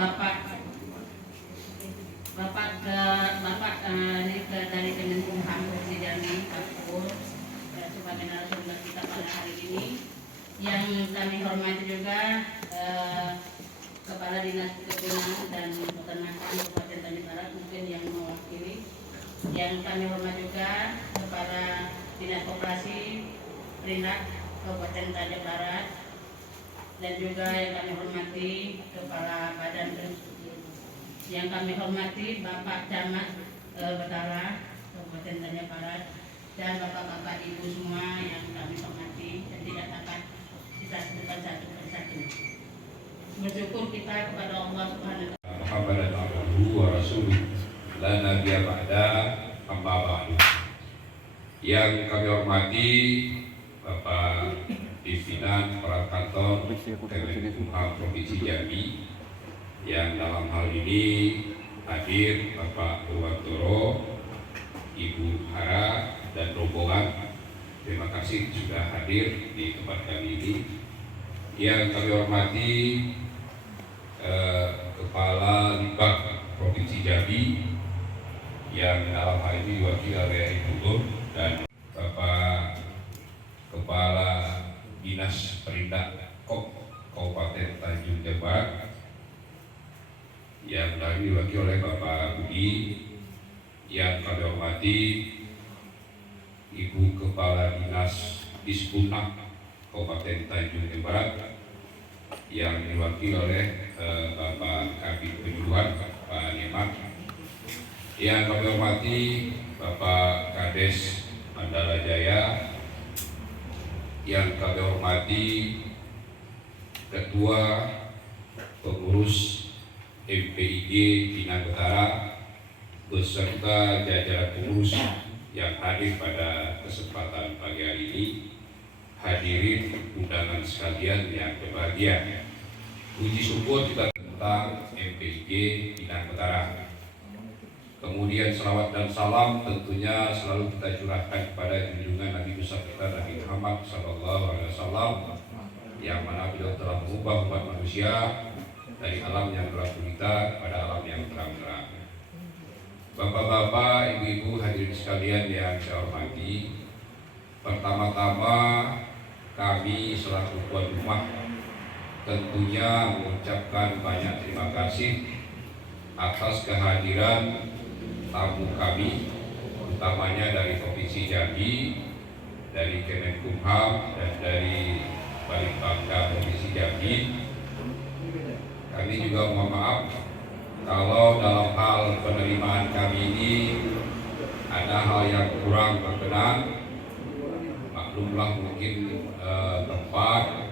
Bapak ini dari Kemenkumham Provinsi Jambi, Pak Pur, sebagai narasumber kita pada hari ini. Yang kami hormati juga Kepala Dinas Perkebunan dan Peternakan Kabupaten Tanjung Barat, mungkin yang mewakili. Yang kami hormati juga Kepala Dinas Koperasi Perindak Kabupaten Tanjung Barat, dan juga yang kami hormati Kepala Badan, yang kami hormati Bapak Camat Betara Kabupaten Tanjung Barat, dan bapak-bapak ibu semua yang kami hormati dan tidak dapat kita sebutkan satu persatu. Bersyukur kita kepada Allah Subhanahu wa taala. Muhammadan abduhu wa rasuluh la nabiyya ba'da amma ba'du. Yang kami hormati Bapak Pimpinan Kepala Kantor Kemenkumham Provinsi Jambi, yang dalam hal ini hadir Bapak Purwantoro, Ibu Hara dan rombongan. Terima kasih sudah hadir di tempat kami ini. Yang kami hormati Kepala Libak Provinsi Jambi, yang dalam hal ini diwakili oleh Ibu Nur, dan Bapak Kepala Dinas Perindak Kabupaten Tanjung Jabbar, yang kami diwakili oleh Bapak Budi. Yang kami hormati Ibu Kepala Dinas Dispunak Kabupaten Tanjung Jabbar, yang diwakili oleh Bapak Kabid Penyuluhan Pak Nemat. Yang kami hormati Bapak Kades Mandala Jaya, yang kami hormati Ketua Pengurus MPIG Pinang Betara beserta jajaran pengurus yang hadir pada kesempatan pagi hari ini. Hadirin undangan sekalian yang berbahagia, puji syukur kita tentang MPIG Pinang Betara. Kemudian salawat dan salam tentunya selalu kita curahkan kepada junjungan Nabi besar kita Nabi Muhammad SAW, yang mana beliau telah mengubah umat manusia dari alam yang gelap gulita kepada alam yang terang-terang. Bapak-bapak, ibu-ibu, hadirin sekalian yang saya hormati, pertama-tama kami selaku tuan rumah tentunya mengucapkan banyak terima kasih atas kehadiran tamu kami, utamanya dari Provinsi Jambi, dari Kemenkumham, dan dari Balitbangka Provinsi Jambi. Kami juga mohon maaf kalau dalam hal penerimaan kami ini ada hal yang kurang berkenan. Maklumlah mungkin tempat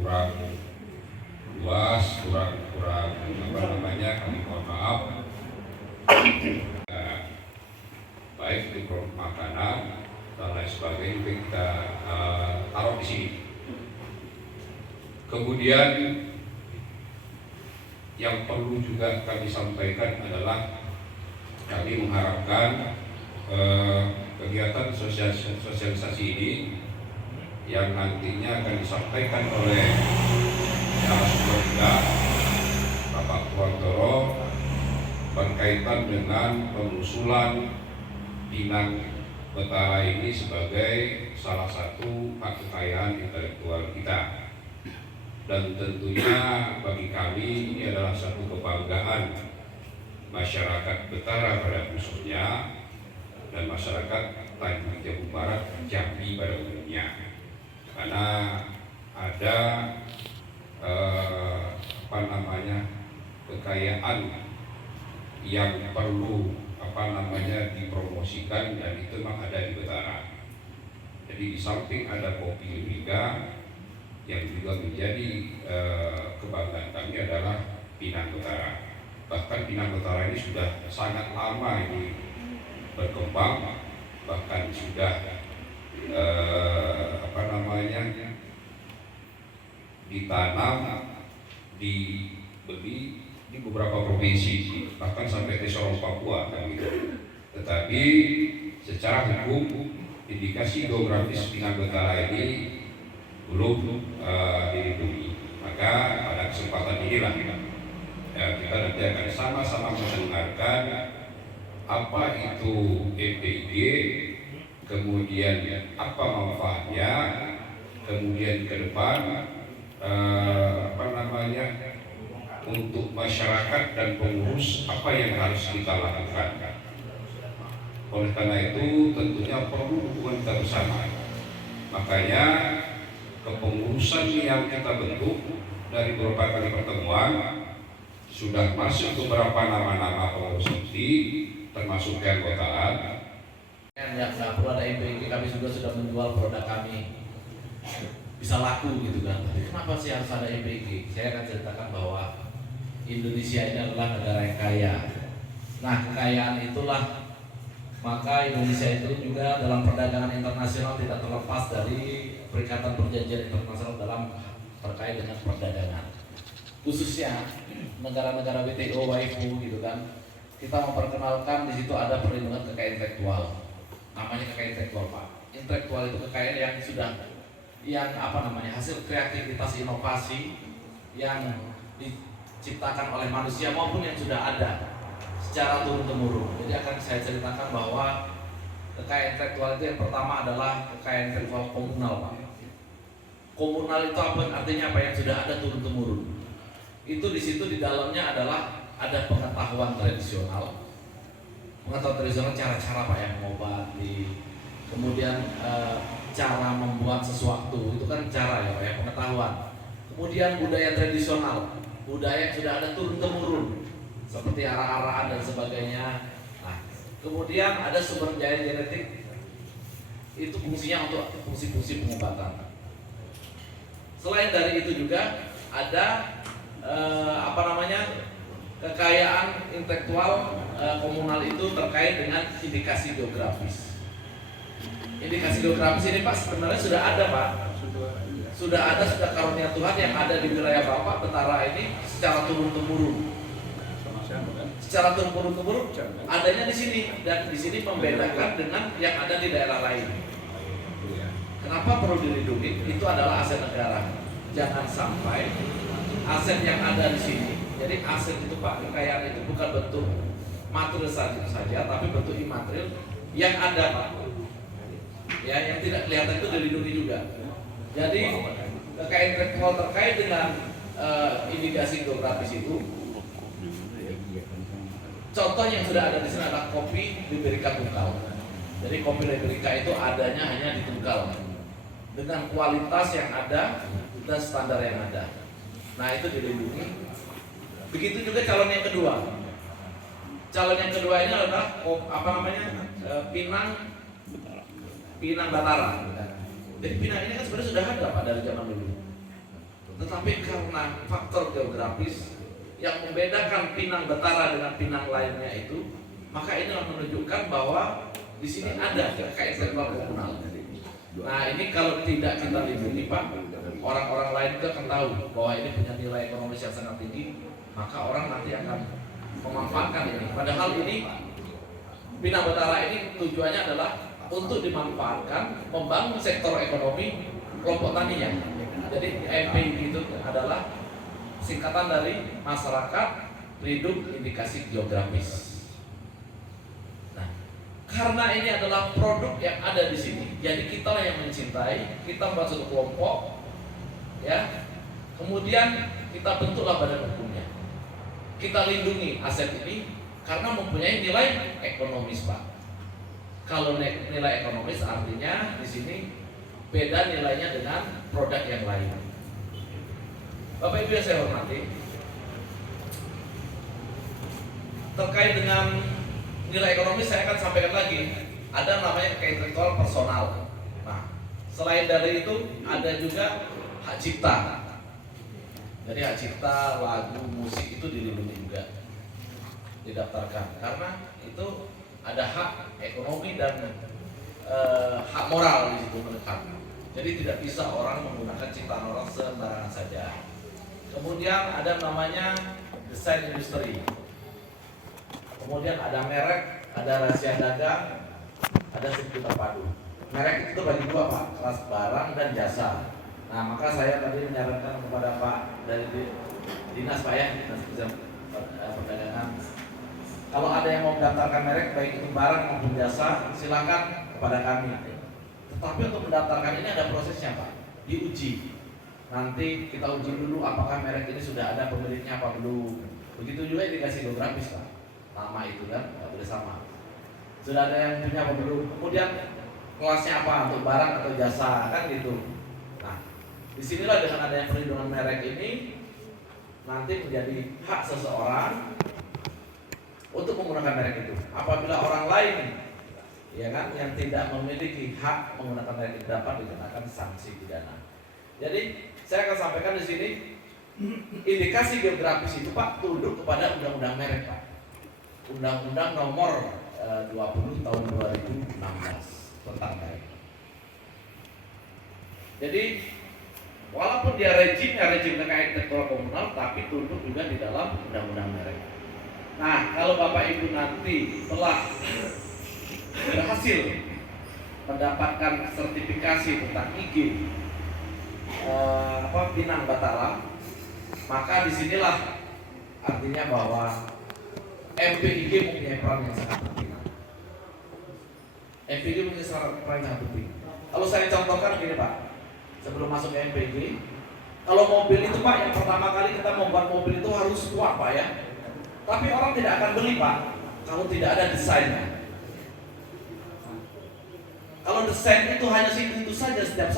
kurang luas, kurang kami mohon maaf. Baik di makanan dan lain sebagainya kita taruh di sini. Kemudian yang perlu juga kami sampaikan adalah kami mengharapkan kegiatan sosialisasi ini yang nantinya akan disampaikan oleh narasumber kita Bapak Purwantoro berkaitan dengan pengusulan Pinang Betara ini sebagai salah satu hak kekayaan intelektual kita. Dan tentunya bagi kami ini adalah satu kebanggaan masyarakat Betara pada khususnya, dan masyarakat Tanjung Jabung Barat, Jambi pada umumnya, karena ada kekayaan yang perlu dipromosikan, dan itu memang ada di Betara. Jadi di samping ada kopi Liga, yang juga menjadi kebanggaan kami adalah Pinang Betara. Bahkan Pinang Betara ini sudah sangat lama ini berkembang, bahkan sudah ditanam, dibeli di beberapa provinsi, bahkan sampai ke Sorong Papua kan gitu. Tetapi secara hukum indikasi geografis Pinang Betara ini belum dilindungi. Maka pada kesempatan inilah ya, kita nanti akan sama-sama mendengarkan apa itu EPIG, kemudian apa manfaatnya, kemudian ke depan untuk masyarakat dan pengurus apa yang harus kita lakukan. Oleh karena itu tentunya perlu dukungan kita bersama. Makanya kepengurusan yang kita bentuk dari beberapa kali pertemuan sudah masuk beberapa nama-nama pengurus inti termasuk keanggotaan. Yang nggak perlu ada IPG, kami juga sudah menjual produk kami bisa laku gitu kan. Tapi kenapa sih harus ada IPG? Saya akan ceritakan bahwa Indonesia ini adalah negara yang kaya. Nah, kekayaan itulah maka Indonesia itu juga dalam perdagangan internasional tidak terlepas dari Perikatan Perjanjian Internasional dalam terkait dengan perdagangan. Khususnya negara-negara WTO, WIPO gitu kan. Kita memperkenalkan di situ ada perlindungan kekayaan intelektual. Namanya kekayaan intelektual, Pak. Intelektual itu kekayaan yang sudah hasil kreativitas inovasi yang diciptakan oleh manusia maupun yang sudah ada secara turun-temurun. Jadi akan saya ceritakan bahwa kekayaan intelektual itu yang pertama adalah kekayaan intelektual komunal, Pak. Komunal itu artinya apa? Yang sudah ada turun-temurun. Itu di situ di dalamnya adalah ada pengetahuan tradisional. Pengetahuan tradisional cara-cara Pak yang mengobati, kemudian cara membuat sesuatu itu kan cara ya Pak ya, pengetahuan. Kemudian budaya tradisional, budaya yang sudah ada turun-temurun seperti arah-arahan dan sebagainya. Nah, kemudian ada sumber daya genetik, itu fungsinya untuk fungsi-fungsi pengobatan. Selain dari itu juga ada kekayaan intelektual komunal itu terkait dengan indikasi geografis. Indikasi geografis ini Pak sebenarnya sudah ada Pak. Sudah karunia Tuhan yang ada di wilayah Bapak Betara ini secara turun-temurun. Secara turun-temurun adanya di sini dan di sini membedakan dengan yang ada di daerah lain. Kenapa perlu dilindungi? Itu adalah aset negara. Jangan sampai aset yang ada di sini. Jadi aset itu Pak, kekayaan itu bukan bentuk material saja, tapi bentuk imaterial yang ada Pak. Ya, yang tidak kelihatan itu dilindungi juga. Jadi kekayaan intelektual terkait dengan indikasi geografis itu, contoh yang sudah ada di sini adalah kopi Liberica Tungkal. Jadi kopi Liberica itu adanya hanya di Tungkal dengan kualitas yang ada dan standar yang ada. Nah itu dilindungi. Begitu juga calon yang kedua. Calon yang kedua ini adalah Pinang Batara. Jadi Pinang ini kan sebenarnya sudah ada Pak dari zaman dulu. Tetapi karena faktor geografis yang membedakan Pinang Batara dengan Pinang lainnya itu, maka ini menunjukkan bahwa di sini ada kekayaan intelektual komunal. Nah ini kalau tidak kita lindungi Pak, orang-orang lain juga akan tahu bahwa ini punya nilai ekonomis yang sangat tinggi, maka orang nanti akan memanfaatkan ini. Padahal ini Pinang Batara ini tujuannya adalah untuk dimanfaatkan membangun sektor ekonomi kelompok taninya. Jadi MPI itu adalah singkatan dari masyarakat pelindung indikasi geografis. Nah, karena ini adalah produk yang ada di sini, jadi kita lah yang mencintai, kita membuat suatu kelompok, ya. Kemudian kita bentuklah badan hukumnya. Kita lindungi aset ini karena mempunyai nilai ekonomis, Pak. Kalau nilai ekonomis artinya di sini beda nilainya dengan produk yang lain. Bapak Ibu yang saya hormati, terkait dengan nilai ekonomis saya akan sampaikan lagi. Ada namanya kekayaan intelektual personal. Nah, selain dari itu ada juga hak cipta. Jadi hak cipta, lagu, musik itu dilindungi juga, didaftarkan karena itu ada hak ekonomi dan hak moral di situ melekat. Jadi tidak bisa orang menggunakan ciptaan orang sembarangan saja. Kemudian ada namanya desain industri. Kemudian ada merek, ada rahasia dagang, ada sirkuit terpadu. Merek itu bagi dua Pak, kelas barang dan jasa. Nah, maka saya tadi menyarankan kepada Pak dari dinas Pak ya, dinas perdagangan. Kalau ada yang mau mendaftarkan merek baik itu barang maupun jasa, silakan kepada kami. Tetapi untuk mendaftarkan ini ada prosesnya Pak, diuji. Nanti kita uji dulu apakah merek ini sudah ada pemiliknya apa belum. Begitu juga indikasi geografis Pak, nama itu kan nggak boleh sama. Sudah ada yang punya apa belum? Kemudian kelasnya apa untuk barang atau jasa kan gitu. Nah, disinilah dengan adanya perlindungan merek ini nanti menjadi hak seseorang untuk menggunakan merek itu. Apabila orang lain ya kan yang tidak memiliki hak menggunakan merek itu dapat dikenakan sanksi pidana. Jadi saya akan sampaikan di sini indikasi geografis itu Pak tunduk kepada undang-undang merek Pak. Undang-undang nomor 20 tahun 2016 tentang merek. Jadi walaupun dia rejim kekayaan intelektual komunal, tapi tunduk juga di dalam undang-undang merek. Nah, kalau Bapak Ibu nanti telah berhasil mendapatkan sertifikasi tentang IG Pinang Batara, maka disinilah artinya bahwa MPIG mempunyai peran yang sangat penting. MPIG mempunyai peran yang sangat penting. Kalau saya contohkan gini Pak, sebelum masuk ke MPIG, kalau mobil itu Pak, yang pertama kali kita membuat mobil itu harus kuat Pak ya. Tapi orang tidak akan beli Pak kalau tidak ada desainnya. Kalau desain itu hanya itu saja setiap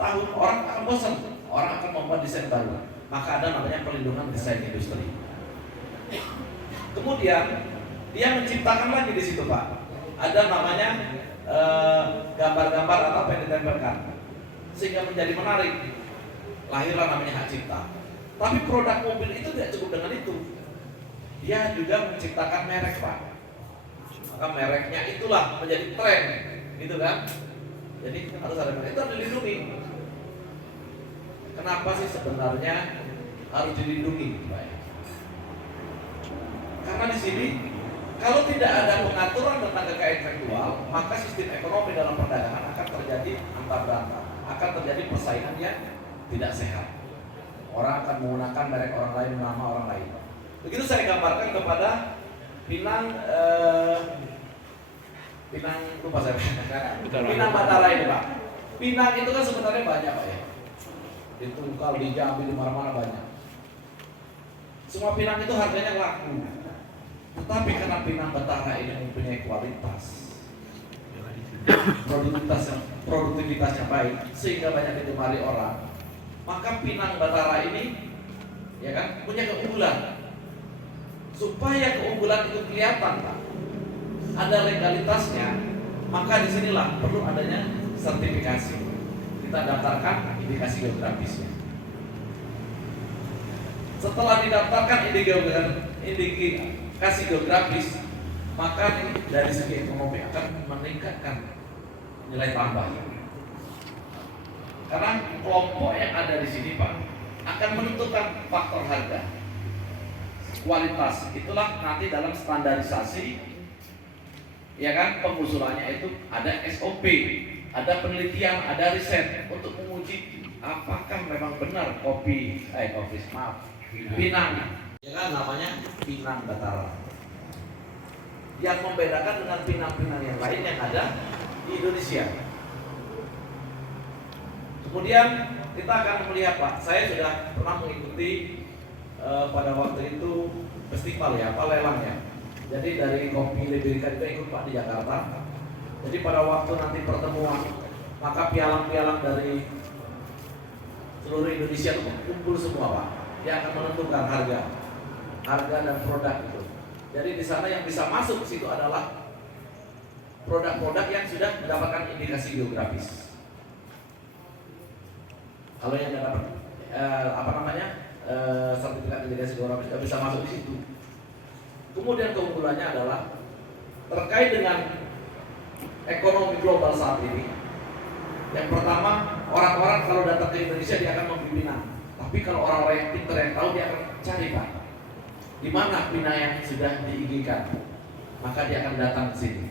tahun orang akan bosan, orang akan membuat desain baru. Maka ada namanya perlindungan desain industri. Kemudian dia menciptakan lagi di situ Pak. Ada namanya gambar-gambar atau apa yang ditempelkan sehingga menjadi menarik. Lahirlah namanya hak cipta. Tapi produk mobil itu tidak cukup dengan itu. Dia juga menciptakan merek Pak. Maka mereknya itulah menjadi tren, gitu kan? Jadi harus ada merek, itu harus dilindungi. Kenapa sih sebenarnya harus dilindungi, Pak? Karena di sini kalau tidak ada pengaturan tentang kekayaan intelektual, maka sistem ekonomi dalam perdagangan akan terjadi antar berantah, akan terjadi persaingan yang tidak sehat. Orang akan menggunakan merek orang lain, nama orang lain. Begitu saya gambarkan kepada Pinang lupa saya Pinang Batara ini Pak. Pinang itu kan sebenarnya banyak Pak ya. Di Tungkal, di Jambi, di mana-mana banyak. Semua pinang itu harganya laku. Tetapi karena Pinang Batara ini mempunyai kualitas, produktivitasnya baik, sehingga banyak digemari orang, maka Pinang Batara ini ya kan punya keunggulan. Supaya keunggulan itu kelihatan Pak, ada legalitasnya, maka disinilah perlu adanya sertifikasi. Kita daftarkan indikasi geografisnya. Setelah didaftarkan indikasi geografis, maka dari segi ekonomi akan meningkatkan nilai tambah. Karena kelompok yang ada di sini Pak akan menentukan faktor harga, kualitas. Itulah nanti dalam standarisasi, ya kan, pengusulannya itu ada SOP, ada penelitian, ada riset untuk menguji apakah memang benar Pinang, ya kan, namanya Pinang Batara. Yang membedakan dengan pinang-pinang yang lain yang ada di Indonesia. Kemudian kita akan melihat Pak, saya sudah pernah mengikuti pada waktu itu festival ya, lelang ya. Jadi dari Kopi Liberika kita ikut Pak di Jakarta. Jadi pada waktu nanti pertemuan, maka pialang-pialang dari seluruh Indonesia itu kumpul semua Pak. Dia akan menentukan harga dan produk itu. Jadi di sana yang bisa masuk ke situ adalah produk-produk yang sudah mendapatkan indikasi geografis. Kalau yang tidak dapat sertifikat indikasi geografis tidak bisa masuk di situ. Kemudian keunggulannya adalah terkait dengan ekonomi global saat ini. Yang pertama, orang-orang kalau datang ke Indonesia dia akan membeli Pinang. Tapi kalau orang-orang yang pintar yang tahu dia akan cari Pak, di mana Pinang yang sudah diizinkan, maka dia akan datang ke sini.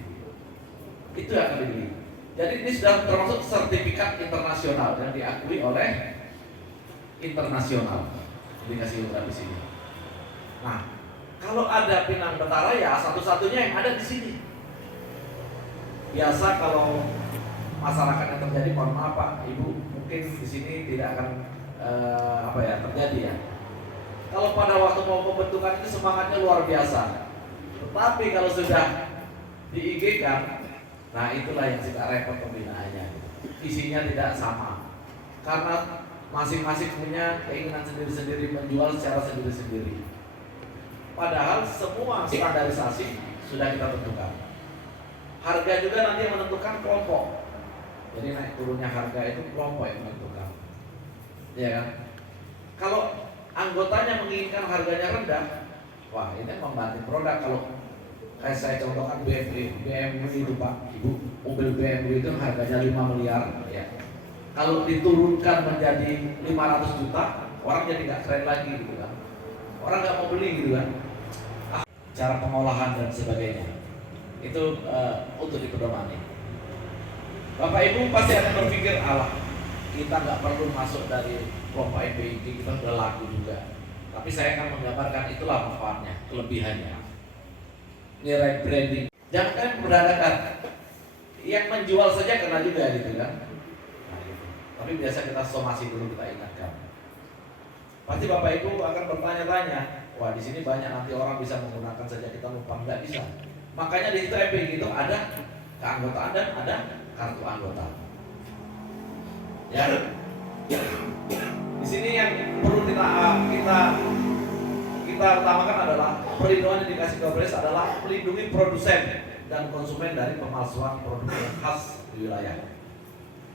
Itu yang akan dibeli. Jadi ini sudah termasuk sertifikat internasional yang diakui oleh internasional indikasi geografis ini. Nah, kalau ada Pinang Betara ya satu-satunya yang ada di sini. Biasa kalau masyarakat yang terjadi, mohon maaf Pak, Ibu, mungkin di sini tidak akan terjadi ya. Kalau pada waktu mau pembentukan itu semangatnya luar biasa. Tetapi kalau sudah di IG kan, nah itulah yang suka repot pembinaannya. Isinya tidak sama. Karena masing-masing punya keinginan sendiri-sendiri, menjual secara sendiri-sendiri. Padahal semua standarisasi sudah kita tentukan. Harga juga nanti yang menentukan kelompok. Jadi naik turunnya harga itu kelompok yang menentukan. Ya kan? Kalau anggotanya menginginkan harganya rendah, wah ini membanting produk. Kalau kayak saya contohkan BMW itu Pak, Ibu, mobil BMW itu harganya 5 miliar ya. Kalau diturunkan menjadi 500 juta, orang jadi nggak keren lagi gitu kan. Orang nggak mau beli gitu kan. Cara pengolahan dan sebagainya itu untuk dipedomani. Bapak Ibu pasti akan berpikir, Allah, kita nggak perlu masuk dari kelompok MBIG, kita sudah laku juga. Tapi saya akan menggambarkan itulah manfaatnya, kelebihannya. Nilai branding. Jangan kan berdadakan. Yang menjual saja kena juga gitu kan. Nah, gitu. Tapi biasa kita somasi dulu, kita ingatkan. Pasti Bapak Ibu akan bertanya-tanya, wah di sini banyak nanti orang bisa menggunakan saja kita numpang, nggak bisa. Makanya di situ MBIG itu ada keanggotaan dan ada kartu anggota. Ya. Di sini yang perlu kita utamakan adalah perlindungan indikasi geografis adalah melindungi produsen dan konsumen dari pemalsuan produk yang khas di wilayah.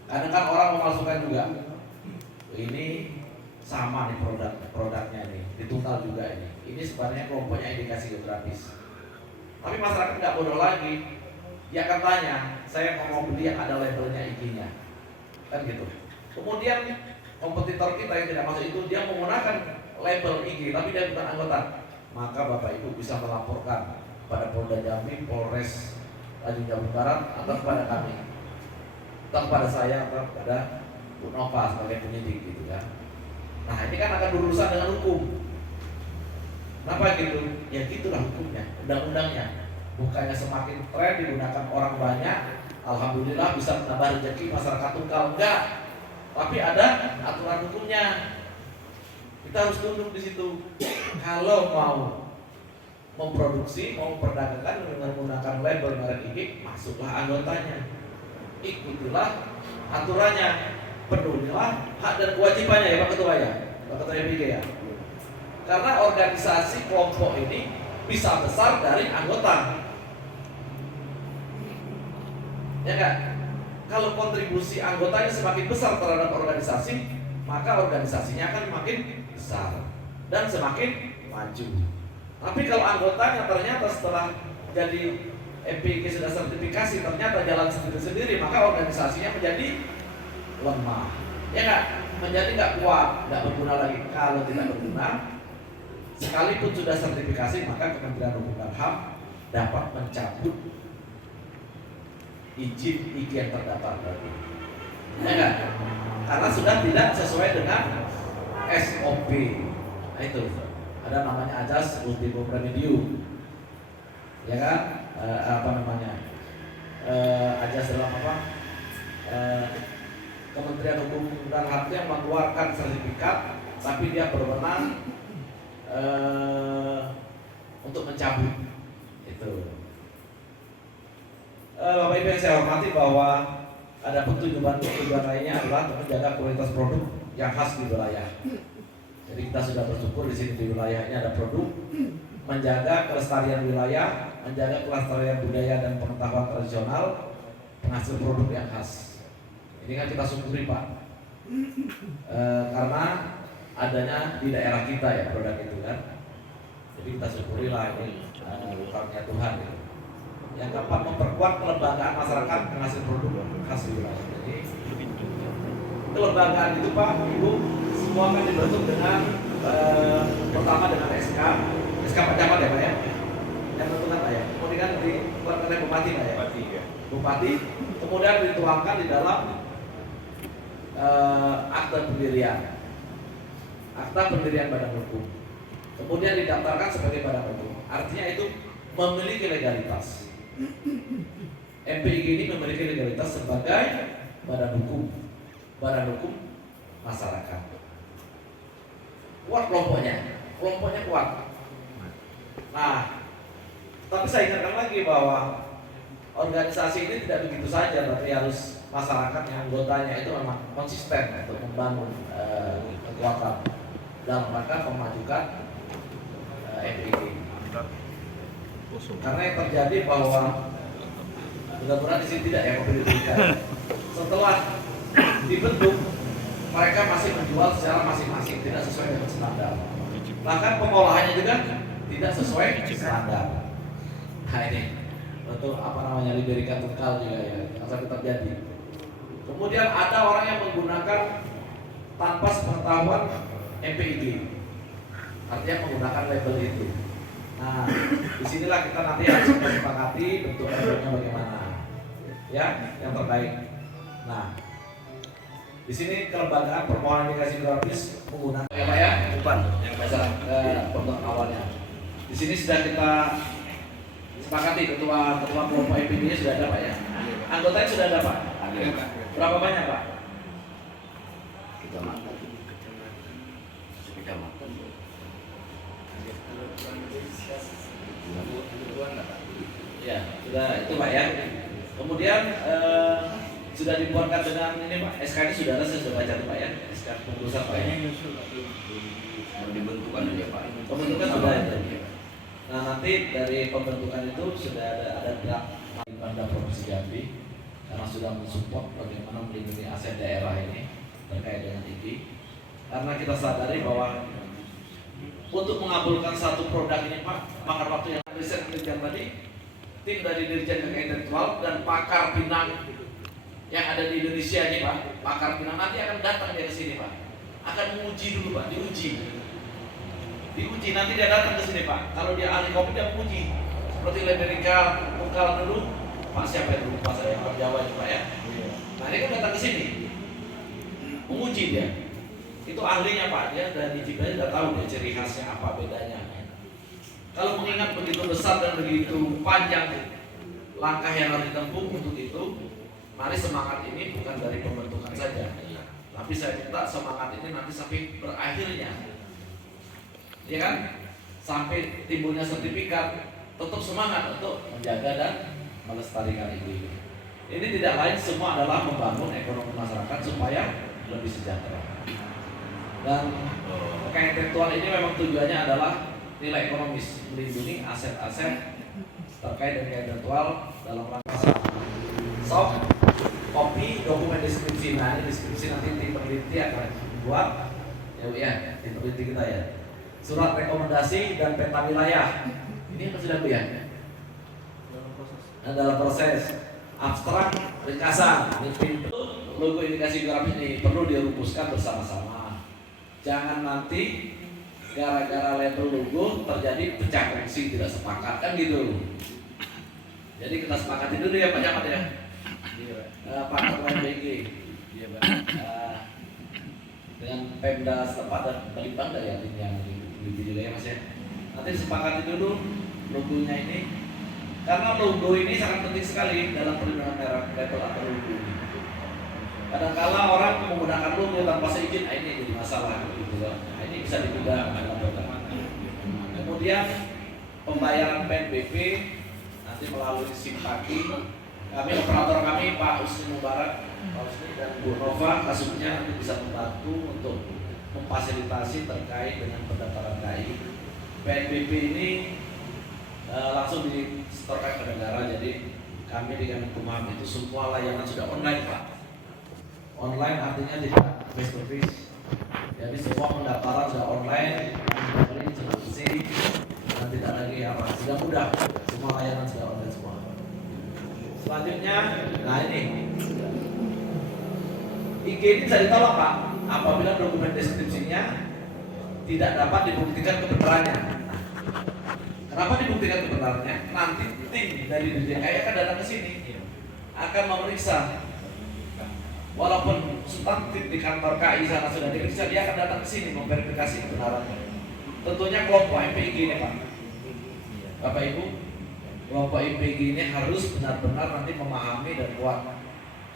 Karena kan orang memalsukan juga. Ini sama nih produknya nih, ditunggal juga ini. Ini sebenarnya kelompoknya indikasi geografis. Tapi masyarakat nggak bodoh lagi. Dia akan tanya, saya mau beli yang ada labelnya IG-nya, kan gitu. Kemudian kompetitor kita yang tidak masuk itu dia menggunakan label IG, tapi dia bukan anggota. Maka Bapak Ibu bisa melaporkan pada Polda Jambi, Polres Tanjung Jabung Barat, atau kepada kami, atau kepada saya, atau kepada Bu Nova sebagai penyidik gitu kan. Nah ini kan akan berurusan dengan hukum. Kenapa gitu? Ya gitulah hukumnya, undang-undangnya. Bukannya semakin tren digunakan orang banyak, alhamdulillah bisa menambah rezeki masyarakat tunggal, enggak. Tapi ada aturan hukumnya. Kita harus tunduk di situ. Kalau mau memproduksi, mau memperdagangkan dengan menggunakan label merek IG, masuklah anggotanya. Ikutilah aturannya, penuhilah hak dan kewajibannya ya Pak Ketua ya, Pak Ketua MBIG ya. Karena organisasi kelompok ini bisa besar dari anggota. Ya kan? Kalau kontribusi anggotanya semakin besar terhadap organisasi, maka organisasinya akan makin besar dan semakin maju. Tapi kalau anggotanya ternyata setelah jadi MBIG sudah sertifikasi ternyata jalan sendiri-sendiri, maka organisasinya menjadi lemah. Ya nggak? Menjadi nggak kuat, nggak berguna lagi. Kalau tidak berguna, sekalipun sudah sertifikasi, maka Kementerian Hukum dan HAM dapat mencabut izin IG yang terdaftar tadi. Ya kan? Karena sudah tidak sesuai dengan SOP. Nah itu ada namanya ajas ultimo remedium. Ya kan? Ajas dalam apa? Kementerian Hukum dan HAM yang mengeluarkan sertifikat, tapi dia berwenang untuk mencabut itu. Bapak Ibu yang saya hormati, bahwa ada tujuan lainnya adalah untuk menjaga kualitas produk yang khas di wilayah. Jadi kita sudah bersyukur di sini di wilayah ini ada produk, menjaga kelestarian wilayah, menjaga kelestarian budaya dan pengetahuan tradisional, penghasil produk yang khas. Ini kan kita syukuri Pak, karena adanya di daerah kita ya produk itu kan. Jadi kita syukurilah ini karunia Tuhan gitu. Yang keempat, memperkuat kelembagaan masyarakat penghasil produk khas wilayah. Jadi kelembagaan itu Pak, Ibu, semua kan dibentuk dengan pertama dengan SK Pak Camat ya Pak ya, yang tentukan Pak ya. Kemudian dikeluarkan oleh Bupati Pak ya. Bupati, kemudian dituangkan di dalam akte pendirian. akta pendirian badan hukum, kemudian didaftarkan sebagai badan hukum. Artinya itu memiliki legalitas. MPIG ini memiliki legalitas sebagai badan hukum masyarakat. Kuat kelompoknya kuat. Nah, tapi saya ingatkan lagi bahwa organisasi ini tidak begitu saja, tapi harus masyarakat yang anggotanya itu memang konsisten untuk membangun kekuatan dalam rangka memajukan MPIG. Karena yang terjadi bahwa mudah-mudahan di sini tidak ya mobilitas. Setelah dibentuk, mereka masih menjual secara masing-masing, tidak sesuai dengan standar. Bahkan pengolahannya juga tidak sesuai standar. Nah ini untuk liberikan tungkal juga ya, yang sampai terjadi. Kemudian ada orang yang menggunakan tanpa sepengetahuan MPIG, artinya menggunakan label itu. Nah, disinilah kita nanti harus menyepakati bentuk labelnya bagaimana, ya, yang terbaik. Nah, di sini kelembagaan permohonan indikasi geografis menggunakan ya Pak ya, bukan yang dasar bentuk awalnya. Di sini sudah kita sepakati ketua kelompok MPIG-nya sudah ada Pak ya. Anggotanya sudah ada Pak. Berapa banyak Pak? Kecamatan. Ya, sudah itu Pak ya. Kemudian sudah dibuatkan dengan ini Pak. SK ini sudah ada, saya sudah baca tuh Pak ya. SK pengurusan Pak ya. Dibentukan aja Pak. Pembentukan sudah ada. Nah nanti dari pembentukan itu sudah ada draft Pemda Provinsi Jambi karena sudah mensupport bagaimana melindungi aset daerah ini terkait dengan ini. Karena kita sadari bahwa untuk mengabulkan satu produk ini Pak, makan waktu yang riset penelitian tadi, tim dari Dirjen Kekayaan Intelektual dan pakar Pinang yang ada di Indonesia ini Pak, pakar Pinang nanti akan datang dia ke sini Pak, akan menguji dulu Pak, diuji nanti dia datang ke sini Pak. Kalau dia ahli kopi dia menguji, seperti Amerika Tungkal dulu, Pak siapa yang lupa saya Pak Jawa juga ya. Nah ini kan datang ke sini, menguji dia. Itu ahlinya Pak, dia dan ijibnya sudah tahu dia ciri khasnya apa bedanya. Kalau mengingat begitu besar dan begitu panjang langkah yang harus ditempuh untuk itu, mari semangat ini bukan dari pembentukan saja, tapi saya minta semangat ini nanti sampai berakhirnya, ya kan? Sampai timbulnya sertifikat, tetap semangat untuk menjaga dan melestarikan ini. Ini tidak lain semua adalah membangun ekonomi masyarakat supaya lebih sejahtera. Dan kekayaan intelektual ini memang tujuannya adalah nilai ekonomis, melindungi aset-aset terkait dengan kekayaan intelektual dalam rangka soft copy dokumen deskripsi. Nah ini deskripsi nanti tim peneliti akan buat ya tim peneliti kita ya, surat rekomendasi dan peta wilayah. Ini apa sudah ya? Dalam proses abstrak ringkasan. Logo indikasi geografis ini perlu dirumuskan bersama-sama. Jangan nanti gara-gara label logo terjadi pecah kongsi, tidak sepakat kan gitu. Jadi kita sepakati dulu ya Pak Camat ya. Pak Ketua MPIG. Iya Pak. Dengan Pemda setempat dan Balitbang dari yang di juga ya Mas ya. Nanti sepakati dulu logonya ini. Karena logo ini sangat penting sekali dalam perlindungan merek label atau logo. Kadang-kala orang menggunakan logo tanpa seizin, ini jadi masalah gitu loh. Nah, ini bisa ditunda. Kemudian pembayaran PNBP nanti melalui simpati. Kami operator kami Pak Husni Mubarak, Pak Husni dan Bu Nova kasusnya nanti bisa membantu untuk memfasilitasi terkait dengan pendaftaran KI. PNBP ini langsung disetorkan ke negara, jadi kami di Kemenkumham itu semua layanan sudah online Pak. Online artinya tidak face to face. Jadi semua pendaftaran sudah online, kami bersih dan tidak lagi apa, sudah mudah. Semua layanan sudah online semua. Selanjutnya, nah ini IG ini bisa ditolak Pak apabila dokumen deskripsinya tidak dapat dibuktikan kebenarannya. Kenapa dibuktikan kebenarannya? Nanti tim dari DJI akan datang ke sini, akan memeriksa walaupun substantif di kantor KI sana sudah diperiksa, dia akan datang ke sini memverifikasi kebenarannya. Tentunya kelompok MPIG ini Pak, Bapak Ibu, kelompok MPIG ini harus benar-benar nanti memahami dan kuat.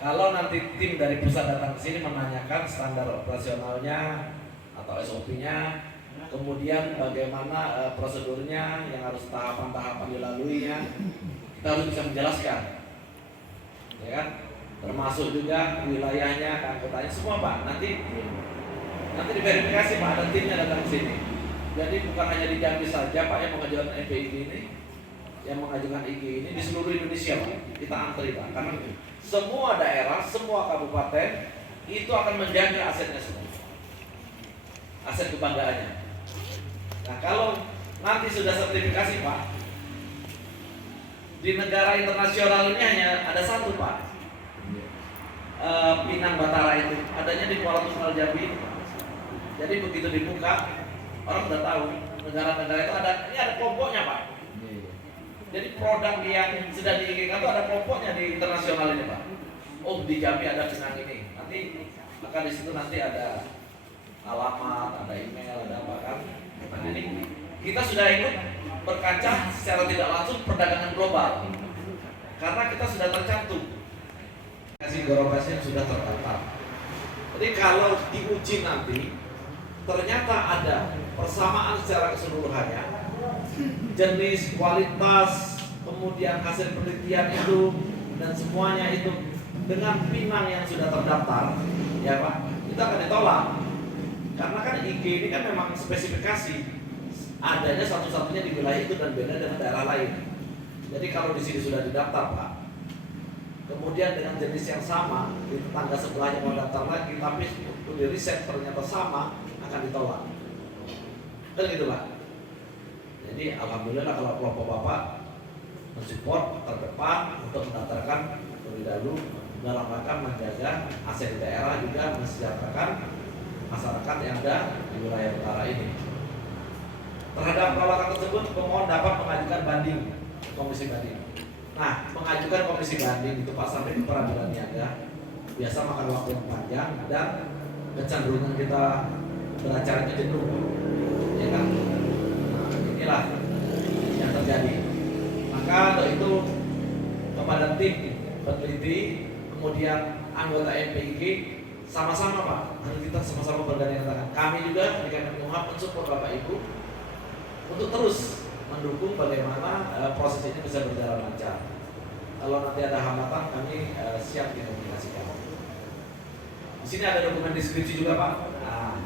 Kalau nanti tim dari pusat datang ke sini menanyakan standar operasionalnya atau SOP-nya, kemudian bagaimana prosedurnya yang harus tahapan-tahapan dilaluinya, kita harus bisa menjelaskan, ya kan? Termasuk juga wilayahnya, keanggotaannya, semua Pak. Nanti diverifikasi Pak, ada timnya datang ke sini. Jadi bukan hanya di Jambi saja Pak yang mengajukan MPIG ini, yang mengajukan IG ini di seluruh Indonesia Pak. Kita antri Pak, karena semua daerah, semua kabupaten itu akan menjaga asetnya semua, aset kebanggaannya. Nah kalau nanti sudah sertifikasi Pak, di negara internasional ini hanya ada satu Pak, Pinang Batara itu adanya di Kuala Tunggal Jambi. Jadi begitu dibuka, orang sudah tahu negara-negara itu ini ada kelompoknya Pak. Jadi produk yang sudah diinginkan itu ada kelompoknya di internasional ini Pak. Oh di Jambi ada Pinang ini, nanti maka di situ nanti ada alamat, ada email, ada apa kan. Nah ini kita sudah ikut berkaca secara tidak langsung perdagangan global karena kita sudah tercantum. Kasih gerobasnya sudah terdaftar. Jadi kalau diuji nanti ternyata ada persamaan secara keseluruhannya, jenis, kualitas, kemudian hasil penelitian itu dan semuanya itu dengan Pinang yang sudah terdaftar, ya Pak, itu akan ditolak. Karena kan IG ini kan memang spesifikasi adanya satu-satunya di wilayah itu dan beda dengan daerah lain. Jadi kalau di sini sudah didaftar Pak, kemudian dengan jenis yang sama di tetangga sebelahnya mau daftar lagi, tapi untuk di riset ternyata sama, akan ditolak. Kan gitu Pak. Jadi alhamdulillah kalau kelompok Bapak mensupport terdepan untuk mendaftarkan terlebih dahulu dalam rangka menjaga aset di daerah, juga mensejahterakan masyarakat yang ada di wilayah utara ini. Terhadap penolakan tersebut, pemohon dapat mengajukan banding ke komisi banding. Nah, mengajukan komisi banding itu Pak sampai ke peradilan niaga biasa makan waktu yang panjang dan kecenderungan kita beracara itu jenuh, ya kan? Nah, inilah yang terjadi. Maka untuk itu kepada tim peneliti, kemudian anggota MPIG, sama-sama Pak, harus kita sama-sama bergandeng tangan. Kami juga di Kemenkumham mensupport Bapak Ibu untuk terus mendukung bagaimana proses ini bisa berjalan lancar. Kalau nanti ada hambatan, kami siap dikomunikasikan. Di sini ada dokumen deskripsi juga Pak. Nah,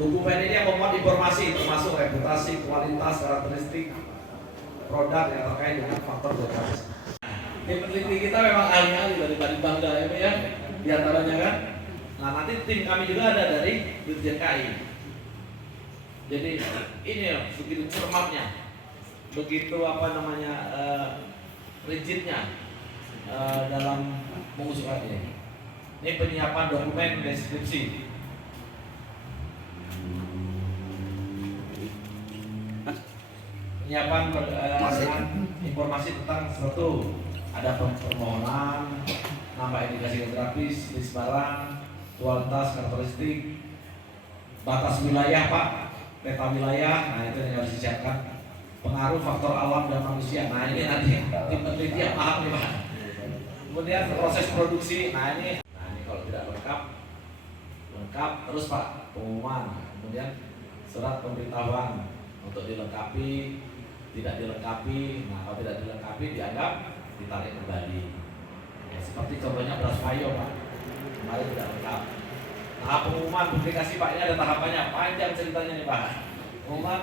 dokumen ini yang memuat informasi termasuk reputasi, kualitas, karakteristik produk yang terkait dengan faktor geografis. Tim peneliti kita memang ahli-ahli dari Bangda ini ya, diantaranya kan. Nah nanti tim kami juga ada dari Dirjen KI. Jadi ini ya, begitu cermatnya, begitu rigidnya dalam mengusulkannya. Ini penyiapan dokumen deskripsi. Penyiapan informasi tentang satu, ada permohonan, nama indikasi geografis, list barang, kualitas, karakteristik, batas wilayah Pak, peta wilayah, nah itu yang harus disiapkan. Pengaruh faktor alam dan manusia, nah ini nanti tim peneliti yang paham nih Pak. Kemudian proses produksi, nah ini kalau tidak lengkap, terus Pak pengumuman, kemudian surat pemberitahuan untuk dilengkapi, tidak dilengkapi, nah kalau tidak dilengkapi dianggap ditarik kembali. Ya, seperti contohnya beras payo Pak, kemarin tidak lengkap. Tahap pengumuman publikasi Pak, ini ada tahapannya, panjang ceritanya nih Pak. Pengumuman,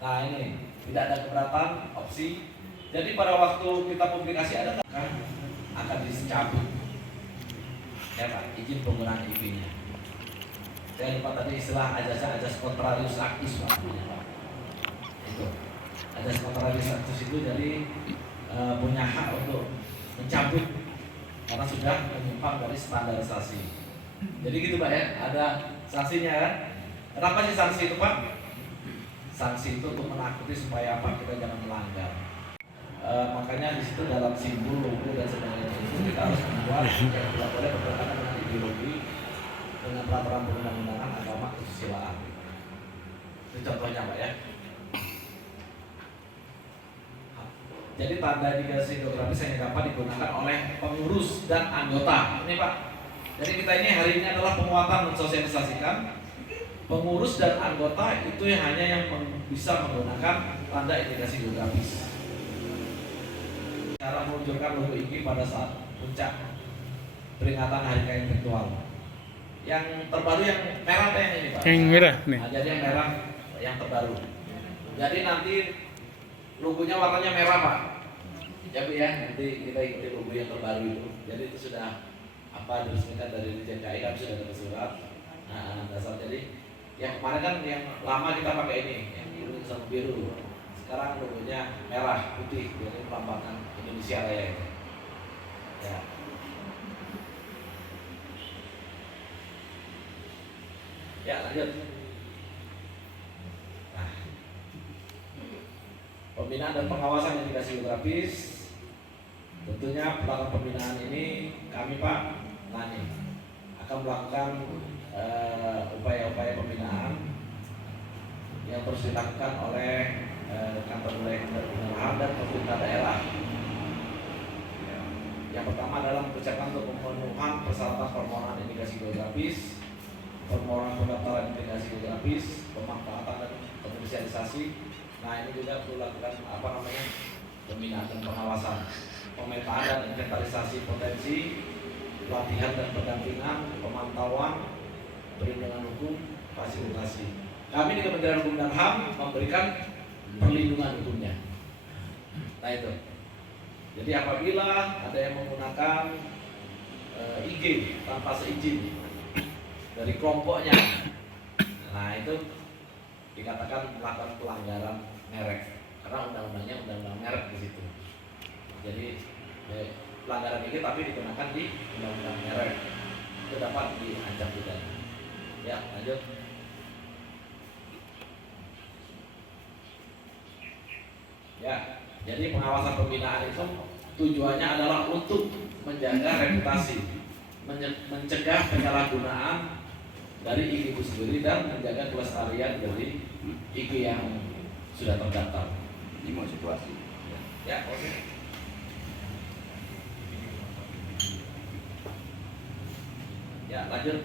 nah ini tidak ada keberatan, opsi. Jadi pada waktu kita publikasi ada kan akan dicabut, ya Pak, izin penggunaan IP-nya. Saya lupa tadi istilah ajas kontrarius actus Pak. Itu ajas kontrarius actus itu jadi punya hak untuk mencabut karena sudah menyimpang dari standarisasi. Jadi gitu Pak ya, ada sanksinya kan? Kenapa sih sanksi itu Pak? Sanksi itu untuk menakuti supaya apa, kita jangan melanggar. Makanya di situ dalam simbol, logo dan sebagainya itu kita harus membuat yang tidak boleh bertentangan dengan ideologi dengan peraturan perundang-undangan agama kesusilaan. Ini contohnya Pak ya. Jadi tanda indikasi geografis yang dapat digunakan oleh pengurus dan anggota. Ini Pak. Jadi kita ini hari ini adalah penguatan mensosialisasikan pengurus dan anggota itu yang hanya yang bisa menggunakan tanda indikasi geografis. Cara meluncurkan logo ini pada saat puncak peringatan Hari Kaya Intelektual. Yang terbaru yang merah yang ini Pak. Yang merah nih. Nah, jadi yang merah yang terbaru. Jadi nanti logonya warnanya merah Pak. Ya Bu ya, nanti kita ikuti logo yang terbaru itu. Jadi itu sudah diresmikan dari Dirjen KAI, kami sudah dapat surat. Nah, dasar jadi yang kemarin kan yang lama kita pakai ini, yang biru sama biru. Sekarang logonya merah putih, jadi melambangkan Indonesia Raya itu. Ya. Ya lanjut. Nah, pembinaan dan pengawasan indikasi geografis. Tentunya pelaksanaan pembinaan ini kami Pak Nani akan melakukan upaya-upaya pembinaan yang terus dilakukan oleh kantor wilayah Kemenkumham dan pemerintah daerah. Yang pertama adalah mempersiapkan untuk pemenuhan persyaratan permohonan indikasi geografis, permohonan pendaftaran indikasi geografis, pemanfaatan dan komersialisasi. Nah ini juga perlu lakukan pembinaan dan pengawasan, pemetaan dan inventarisasi potensi, pelatihan dan pendampingan, pemantauan, perlindungan hukum, fasilitasi. Kami di Kementerian Hukum dan HAM memberikan perlindungan hukumnya. Nah itu. Jadi apabila ada yang menggunakan IG tanpa seizin dari kelompoknya, nah itu dikatakan melakukan pelanggaran merek karena undang-undangnya undang-undang merek di situ. Jadi pelanggaran ini tapi dikenakan di undang-undang merek, itu dapat diancam pidana. Ya lanjut. Ya, jadi pengawasan pembinaan itu tujuannya adalah untuk menjaga reputasi, mencegah penyalahgunaan dari IG itu sendiri dan menjaga kelestarian dari IG yang sudah terdaftar. Di mau situasi. Ya, oke. Ya, lanjut.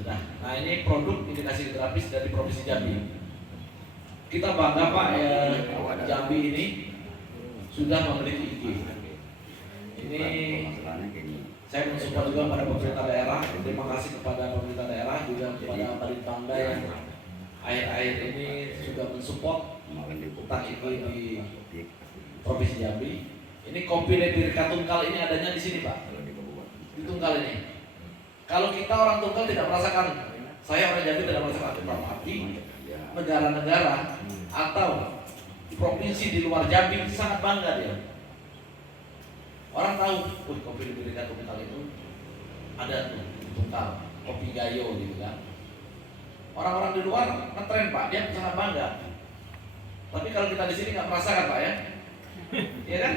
Sudah. Nah, ini produk indikasi geografis dari Provinsi Jambi. Kita bangga Pak, Jambi ini sudah memiliki IG. Ini saya mensupport juga pada pemerintah daerah. Terima kasih kepada pemerintah daerah juga kepada Balitbangda yang akhir-akhir ini sudah mensupport tentang IG di Provinsi Jambi. Ini kopi Rebirka Tungkal ini adanya di sini Pak, di Tungkal ini. Kalau kita orang Tungkal tidak merasakan, saya orang Jambi tidak merasakan, tapi negara-negara atau provinsi di luar Jambi sangat bangga dia. Orang tahu, kopi Rebirka Tungkal itu ada tuh di Tungkal, kopi Gayo gitu kan. Orang-orang di luar ngetren Pak, dia sangat bangga. Tapi kalau kita di sini nggak merasakan Pak ya, iya kan?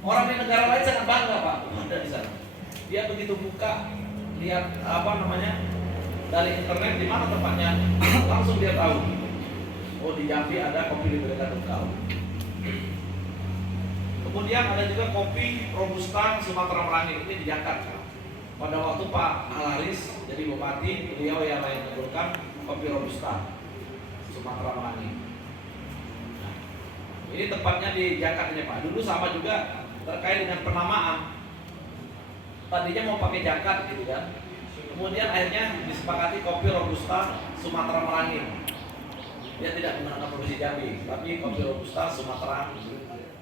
Orang di negara lain sangat bangga Pak, ada di sana. Dia begitu buka, lihat dari internet di mana tempatnya, langsung dia tahu. Oh di Jambi ada kopi Rebirka Tungkal. Kemudian ada juga kopi Robusta Sumatera Merangin, ini di Jakarta. Pada waktu Pak Al-Haris jadi bupati, beliau yang menunjukkan kopi Robusta Sumatera Merangin. Nah, ini tempatnya di Jakarta Pak. Dulu sama juga terkait dengan penamaan. Tadinya mau pakai Jakarta gitu kan. Kemudian akhirnya disepakati kopi Robusta Sumatera Merangin. Dia tidak menggunakan Provinsi Jambi, tapi kopi Robusta Sumatera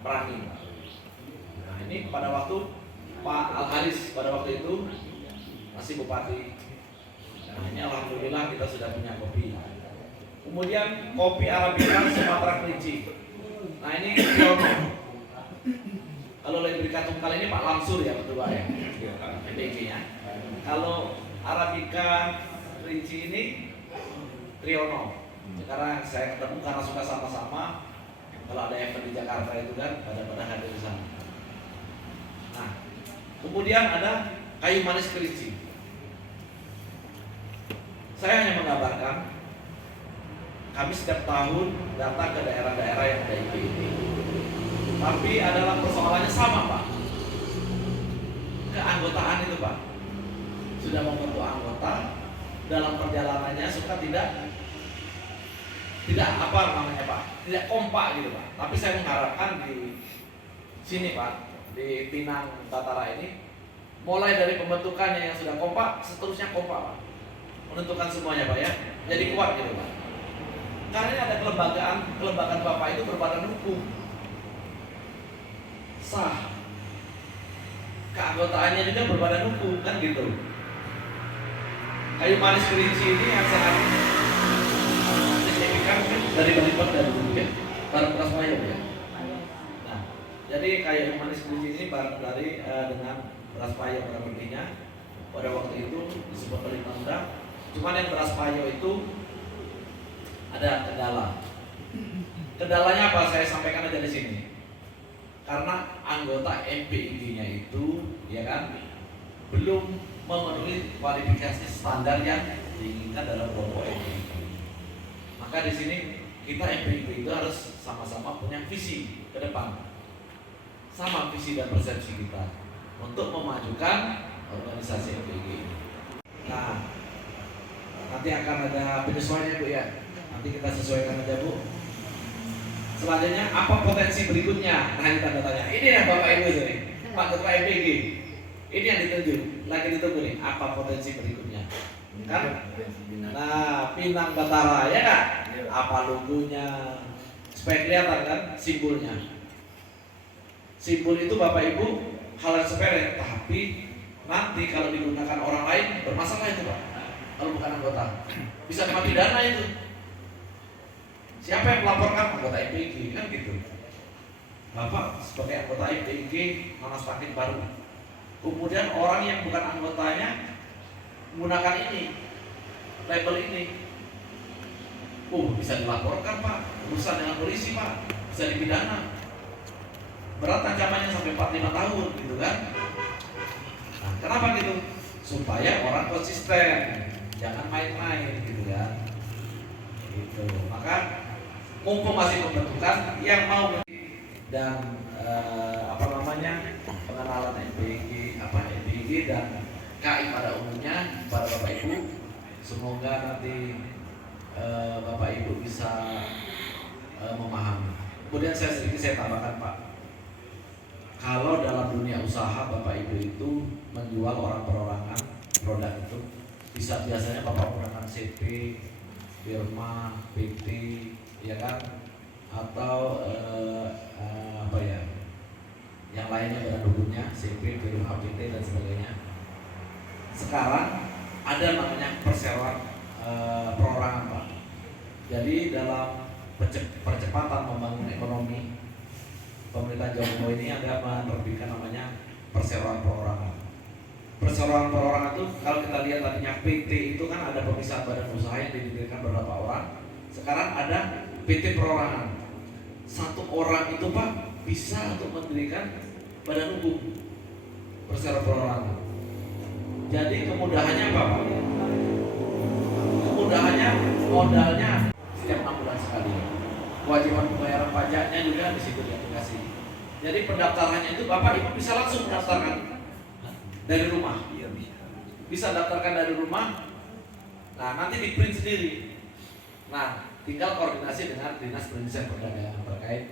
Merangin. Nah, ini pada waktu Pak Al-Haris pada waktu itu masih bupati. Nah, ini alhamdulillah kita sudah punya kopi. Kemudian kopi Arabica Sumatera Kerinci. Nah, ini kalau Rebirka Tungkal ini Pak Lamsur ya ketua ya, MPG-nya. Kalau Arabica Kerinci ini Triono. Sekarang saya ketemu karena suka sama-sama. Kalau ada event di Jakarta itu kan pada hadir di sana. Nah, kemudian ada kayu manis Kerinci. Saya hanya menggambarkan kami setiap tahun datang ke daerah-daerah yang ada IPID. Tapi adalah persoalannya sama Pak. Keanggotaan itu Pak. Sudah membentuk anggota, dalam perjalanannya suka tidak apa namanya Pak, tidak kompak gitu Pak. Tapi saya mengharapkan di sini Pak, di Pinang Batara ini, mulai dari pembentukannya yang sudah kompak, seterusnya kompak Pak. Menentukan semuanya Pak ya, jadi kuat gitu Pak. Karena ini ada kelembagaan Bapak itu berbadan hukum, sah, keanggotaannya juga berbadan hukum kan gitu. Kayu manis kerinci ini yang sangat signifikan dari Balipan dan ya, barang beras mayom ya. Nah, jadi kayu manis kerinci ini barang dari dengan beras payo pada pentingnya pada waktu itu disebut Balipan. Cuman yang beras payo itu ada kendala. Kendalanya apa? Saya sampaikan aja di sini. Karena anggota MPIG-nya itu, ya kan, belum memenuhi kualifikasi standar yang diinginkan dalam kelompok MPIG. Maka di sini kita MPIG itu harus sama-sama punya visi ke depan, sama visi dan persepsi kita untuk memajukan organisasi MPIG ini. Nah, nanti akan ada penyesuaiannya Bu ya. Nanti kita sesuaikan aja Bu. Selanjutnya apa potensi berikutnya? Nah ini tanda tanya. Ini yang Bapak Ibu ini, Pak Ketua MPG. Ini yang dituju, lagi ditunggu nih. Apa potensi berikutnya? Kan? Nah, Pinang Batara ya kan? Apa logonya? Supaya kelihatan kan simbolnya. Simbol itu Bapak Ibu hal yang sepele, tapi nanti kalau digunakan orang lain bermasalah itu Pak. Kalau bukan anggota, bisa kena pidana itu. Siapa yang melaporkan? Anggota MPIG kan gitu. Bapak sebagai anggota MPIG Nanas Pakin baru. Kemudian orang yang bukan anggotanya menggunakan ini, label ini. Bisa dilaporkan Pak, urusan dengan polisi Pak, bisa dipidana. Berat ancamannya sampai 45 tahun gitu kan. Nah, kenapa gitu? Supaya orang konsisten, jangan main-main gitu kan. Gitu. Maka mumpung masih pembentukan yang mau dan pengenalan MPIG dan KI pada umumnya pada Bapak Ibu, semoga nanti Bapak Ibu bisa memahami. Kemudian saya tambahkan Pak, kalau dalam dunia usaha Bapak Ibu itu menjual orang perorangan produk itu biasanya Bapak menggunakan CP, firma, PT, ya kan, atau yang lainnya badan hukumnya, CP, firma, PT dan sebagainya. Sekarang ada namanya perseroan perorangan Pak. Jadi dalam percepatan membangun ekonomi, pemerintah Jokowi ini ada menerbitkan namanya perseroan perorangan. Perseroan perorangan itu kalau kita lihat tadinya PT itu kan ada pemisahan badan usaha yang didirikan beberapa orang. Sekarang ada PT perorangan. Satu orang itu Pak bisa untuk mendirikan badan hukum perseroan perorangan. Jadi kemudahannya apa Pak? Kemudahannya modalnya setiap 6 bulan sekali. Kewajiban pembayaran pajaknya juga di situ diaplikasi. Jadi pendaftarannya itu Bapak Ibu bisa langsung mendaftarkan dari rumah. Bisa daftarkan dari rumah. Nah, nanti di print sendiri. Nah, tinggal koordinasi dengan Dinas Perindustrian Perdagangan terkait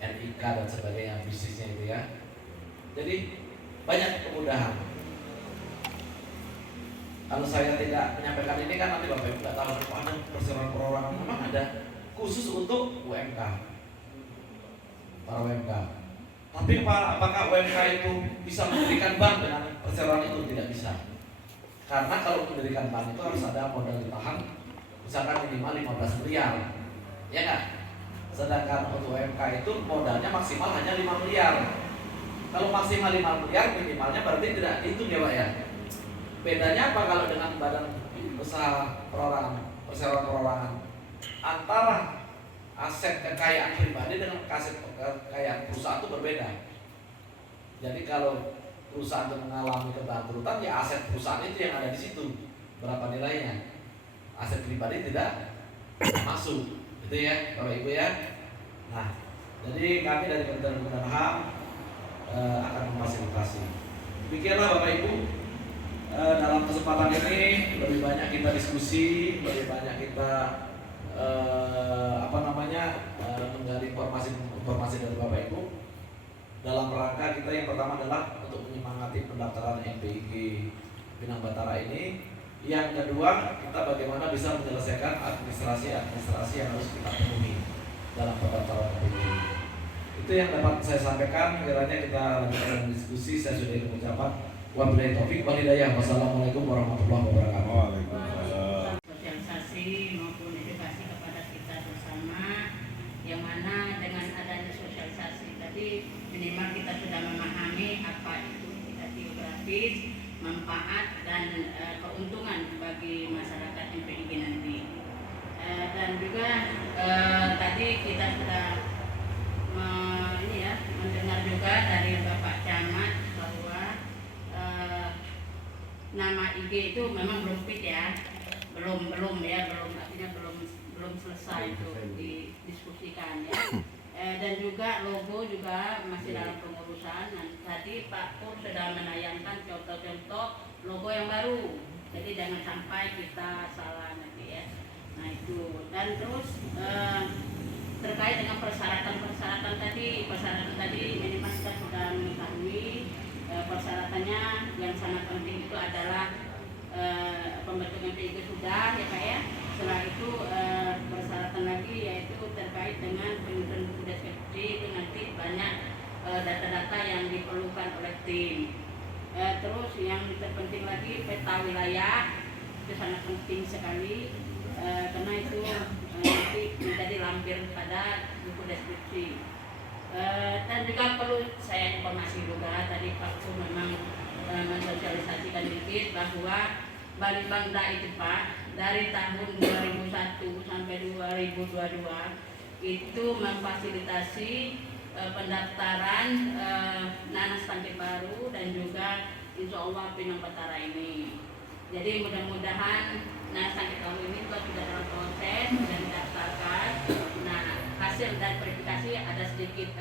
NIK dan sebagainya bisnisnya itu ya. Jadi banyak kemudahan. Kalau saya tidak menyampaikan ini kan nanti Bapak Ibu nggak tahu ada perseroan perorangan, memang ada khusus untuk UMK, para UMK. Tapi apakah UMK itu bisa mendirikan bank dengan perseroan itu? Tidak bisa. Karena kalau mendirikan bank itu harus ada modal ditahan, misalkan minimal 15 miliar, ya nggak? Sedangkan untuk UMK itu modalnya maksimal hanya 5 miliar. Kalau maksimal 5 miliar, minimalnya berarti tidak itu ya Pak ya. Bedanya apa kalau dengan badan usaha perorangan, perseroan perorangan? Antara aset kekayaan pribadi dengan aset kekayaan perusahaan itu berbeda. Jadi kalau perusahaan itu mengalami kebangkrutan, ya aset perusahaan itu yang ada di situ. berapa nilainya. Aset pribadi tidak masuk, itu ya Bapak Ibu ya. Nah, jadi kami dari Kementerian Hukum dan HAM akan memfasilitasi. Demikianlah Bapak Ibu, dalam kesempatan ini lebih banyak kita diskusi, lebih banyak kita menggali informasi dari Bapak Ibu dalam rangka kita yang pertama adalah untuk menyemangati pendaftaran MPIG Pinang Batara ini. Yang kedua, kita bagaimana bisa menyelesaikan administrasi yang harus kita penuhi dalam pendaftaran MPIG. Itu yang dapat saya sampaikan. Kiranya kita lanjutkan diskusi. Saya sudah mengucapkan wabillahi taufik wal hidayah. Wassalamualaikum warahmatullahi wabarakatuh. Sosialisasi maupun edukasi kepada kita bersama, yang mana dengan adanya sosialisasi tadi minimal kita sudah memahami apa itu kita geografis, manfaat dan keuntungan bagi masyarakat MPIG nanti. Dan juga tadi kita sudah mendengar juga dari Bapak Camat bahwa nama IG itu memang belum fit ya, belum artinya belum selesai itu didiskusikan ya. Dan juga logo juga masih dalam pengurusan. Nah, tadi Pak Pur sudah menayangkan contoh-contoh logo yang baru, jadi jangan sampai kita salah nanti ya. Nah itu, dan terus terkait dengan persyaratan tadi minimal kita sudah mengetahui persyaratannya. Yang sangat penting itu adalah pembentukan PIG sudah ya Pak ya. Setelah itu persyaratan lagi yaitu terkait dengan penyusunan buku deskripsi. Itu nanti banyak data-data yang diperlukan oleh tim. Terus yang terpenting lagi peta wilayah, itu sangat penting sekali karena itu nanti minta dilampir pada buku deskripsi. Dan juga perlu saya informasi juga tadi Pak Su memang mensosialisasikan dikit bahwa Balitbangda itu Pak dari tahun 2001 sampai 2022 itu memfasilitasi pendaftaran nanas tangki baru dan juga insya Allah Pinang Batara ini. Jadi mudah-mudahan nanas tangki baru ini sudah dalam proses dan didaftarkan. Nah, hasil dan verifikasi ada sedikit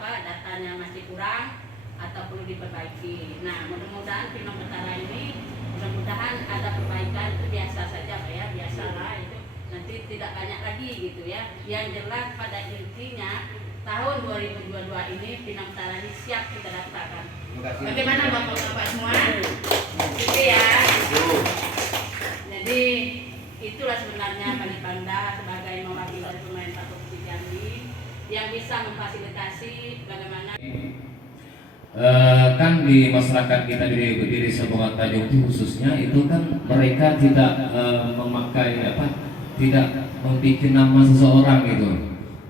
datanya masih kurang atau perlu diperbaiki. Nah, mudah-mudahan Pinang Batara ini mudah-mudahan ada perbaikan. Itu biasa saja Pak ya, biasalah itu nanti tidak banyak lagi gitu ya. Yang jelas pada intinya tahun 2022 ini Pinang Batara ini siap kita daftarkan. Bagaimana Bapak-bapak semua? Gitu ya. Jadi itulah sebenarnya Balitbangda sebagai mewakili pemerintah Provinsi Jambi yang bisa memfasilitasi bagaimana kan di masyarakat kita di Desa Bongat Tanjung itu khususnya itu kan mereka tidak memakai tidak membuat nama seseorang gitu,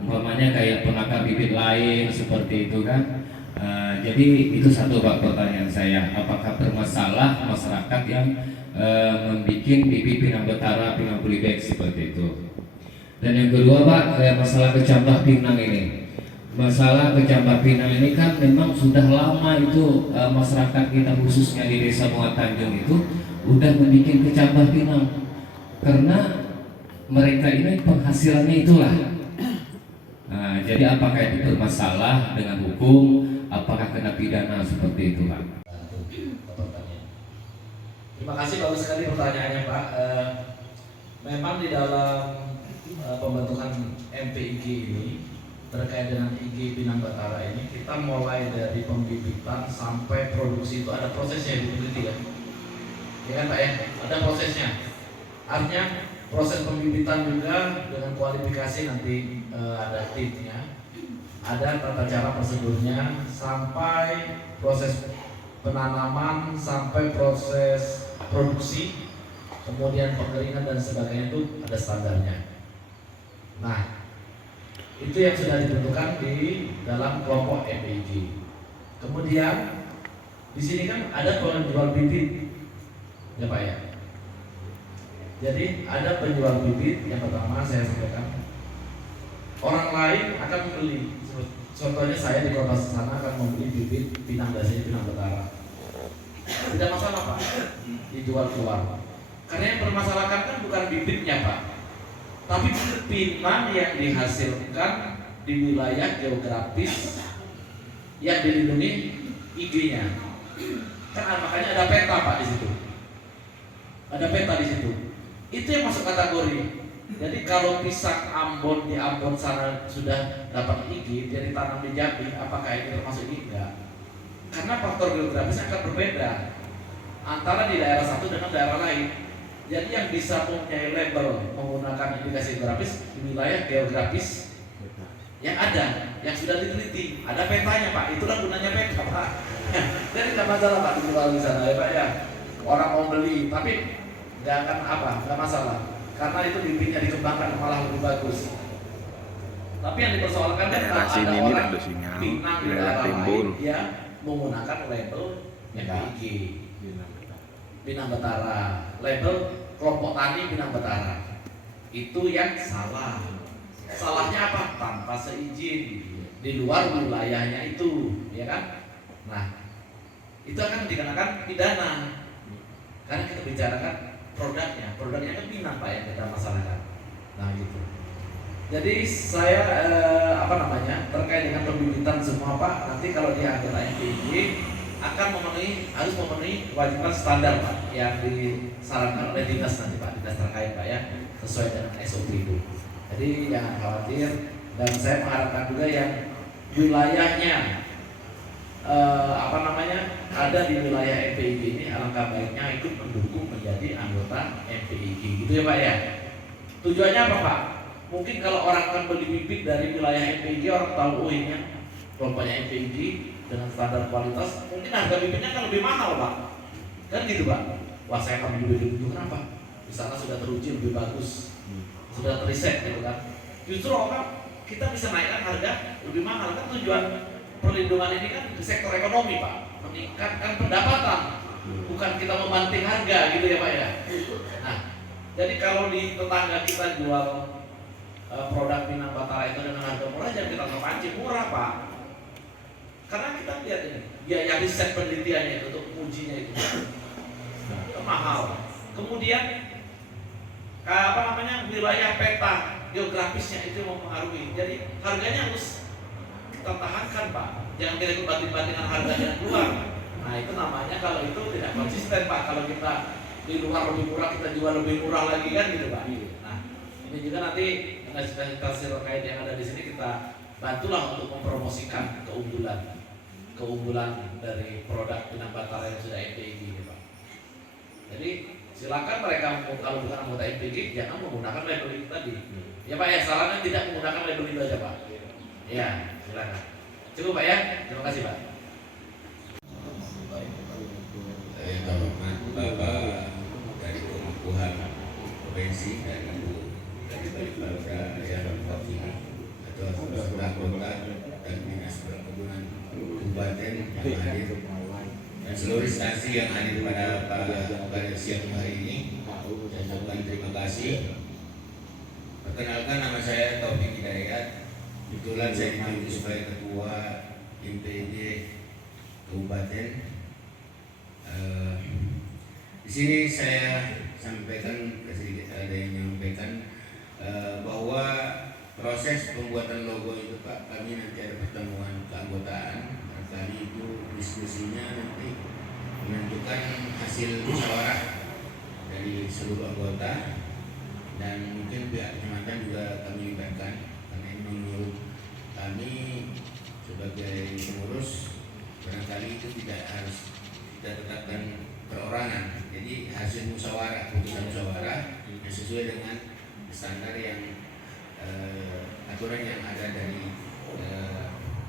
umpamanya kayak penakar bibit lain seperti itu kan. Jadi itu satu Pak pertanyaan saya, apakah bermasalah masyarakat yang membuat bibit Pinang Batara, Pinang Bulibek seperti itu. Dan yang kedua Pak, masalah kecambah Pinang ini. Masalah kecambah Pinang ini kan memang sudah lama itu masyarakat kita khususnya di Desa Bongat Tanjung itu udah membuat kecambah Pinang karena mereka ini penghasilannya itulah. Nah, jadi apakah itu bermasalah dengan hukum? Apakah kena pidana seperti itu Pak? Terima kasih, bagus sekali pertanyaannya Pak. Memang di dalam pembentukan MPIG ini terkait dengan IG Pinang Batara ini kita mulai dari pembibitan sampai produksi itu ada prosesnya Ibu Teliti ya. Ya kan Pak ya, ada prosesnya. Artinya proses pembibitan juga dengan kualifikasi nanti ada timnya, ada tata cara prosedurnya sampai proses penanaman sampai proses produksi, kemudian pengeringan dan sebagainya itu ada standarnya. Nah, itu yang sudah ditentukan di dalam kelompok MPIG. Kemudian di sini kan ada penjual bibit, ya Pak ya. Jadi ada penjual bibit yang pertama saya sampaikan. Orang lain akan membeli. Contohnya saya di kota sana akan membeli bibit Pinang Dasari, Pinang Batara. Tidak masalah Pak, dijual keluar. Karena yang permasalahan kan bukan bibitnya Pak, tapi pinang yang dihasilkan di wilayah geografis yang dilindungi IG-nya. Kan makanya ada peta Pak di situ. Ada peta di situ. Itu yang masuk kategori. Jadi kalau pisang Ambon di Ambon sana sudah dapat IG, dia ditanam di Jambi, apakah ini termasuk IG? Enggak. Karena faktor geografisnya akan berbeda antara di daerah satu dengan daerah lain. Jadi yang bisa mempunyai label menggunakan indikasi geografis di wilayah geografis yang ada, yang sudah diteliti, ada petanya Pak. Itulah gunanya peta Pak. Jadi tidak masalah Pak dijual di sana ya Pak ya. Orang mau beli, tapi nggak akan nggak masalah. Karena itu bibitnya dikembangkan malah lebih bagus. Tapi yang dipersoalkan kan Daerah ada sini ini orang ada sinyal, Pinang di daerah daerah Timbul. lain dia menggunakan label MPIG Pinang Betara, label kelompok tani Pinang Betara. Itu yang salah. Salahnya apa? Tanpa seizin di luar wilayahnya itu, ya kan? Nah, itu akan dikenakan pidana. Karena kita bicarakan produknya kan Pinang Pak yang kita masalahkan. Nah gitu. Jadi saya terkait dengan pembibitan semua Pak, nanti kalau dia anggota MPIG akan harus memenuhi kewajiban standar Pak yang disarankan oleh dinas nanti Pak, dinas terkait Pak ya, sesuai dengan SOP itu. Jadi jangan khawatir, dan saya mengharapkan juga yang wilayahnya ada di wilayah MPIG ini, alangkah baiknya ikut mendukung menjadi anggota MPIG gitu ya Pak ya. Tujuannya apa Pak? Mungkin kalau orang akan beli bibit dari wilayah MPIG, orang tahu ini kelompoknya MPIG dengan standar kualitas, mungkin harga bibitnya kan lebih mahal Pak. Kan gitu Pak. Wah saya akan beli bibit itu kenapa? Di sana sudah teruji lebih bagus, sudah riset gitu kan. Justru orang kita bisa naikkan harga lebih mahal, kan tujuan perlindungan ini kan di sektor ekonomi Pak, meningkatkan pendapatan, bukan kita membanting harga gitu ya Pak ya. Nah, jadi kalau di tetangga kita jual produk Pinang Betara itu dengan harga murah, jangan kita terpancing murah Pak. Karena kita lihat ini biaya riset penelitiannya itu untuk ujinya itu mahal. Kemudian wilayah peta geografisnya itu mempengaruhi. Jadi harganya harus kita tahankan Pak. Jangan kita ikut banding-bandingan harganya keluar. Nah itu namanya kalau itu tidak konsisten Pak. Kalau kita di luar lebih murah, kita jual lebih murah lagi kan gitu Pak. Nah ini juga nanti intensitas terkait yang ada di sini kita bantulah untuk mempromosikan keunggulan dari produk Pinang Betara yang sudah MPIG ini Pak. Jadi silakan mereka kalau bukan anggota MPIG jangan menggunakan label itu tadi. Ya Pak ya, sarannya tidak menggunakan label itu aja Pak. Ya silakan. Cukup Pak ya. Terima kasih Pak. Saya hormat Bapak dari Kemenkumham Provinsi dan Ibu dari Balikpapan yang mewakili atau saudara kota dan dinas perkebunan kabupaten yang hadir dan seluruh instansi yang hadir pada siang hari ini. Saya ucapkan terima kasih. Perkenalkan, nama saya Taufik Hidayat. Kebetulan saya ditunjuk sebagai ketua MPIG Kabupaten. Di sini saya sampaikan sedikit, ada yang menyampaikan bahwa proses pembuatan logo itu Pak, kami nanti ada pertemuan keanggotaan. Kami itu diskusinya nanti menentukan hasil musyawarah dari seluruh anggota, dan mungkin pihak kecamatan juga kami libatkan, karena ini menurut kami sebagai pengurus barangkali itu tidak harus kita tetapkan perorangan. Jadi hasil musyawarah, putusan musyawarah yang sesuai dengan standar yang aturan yang ada dari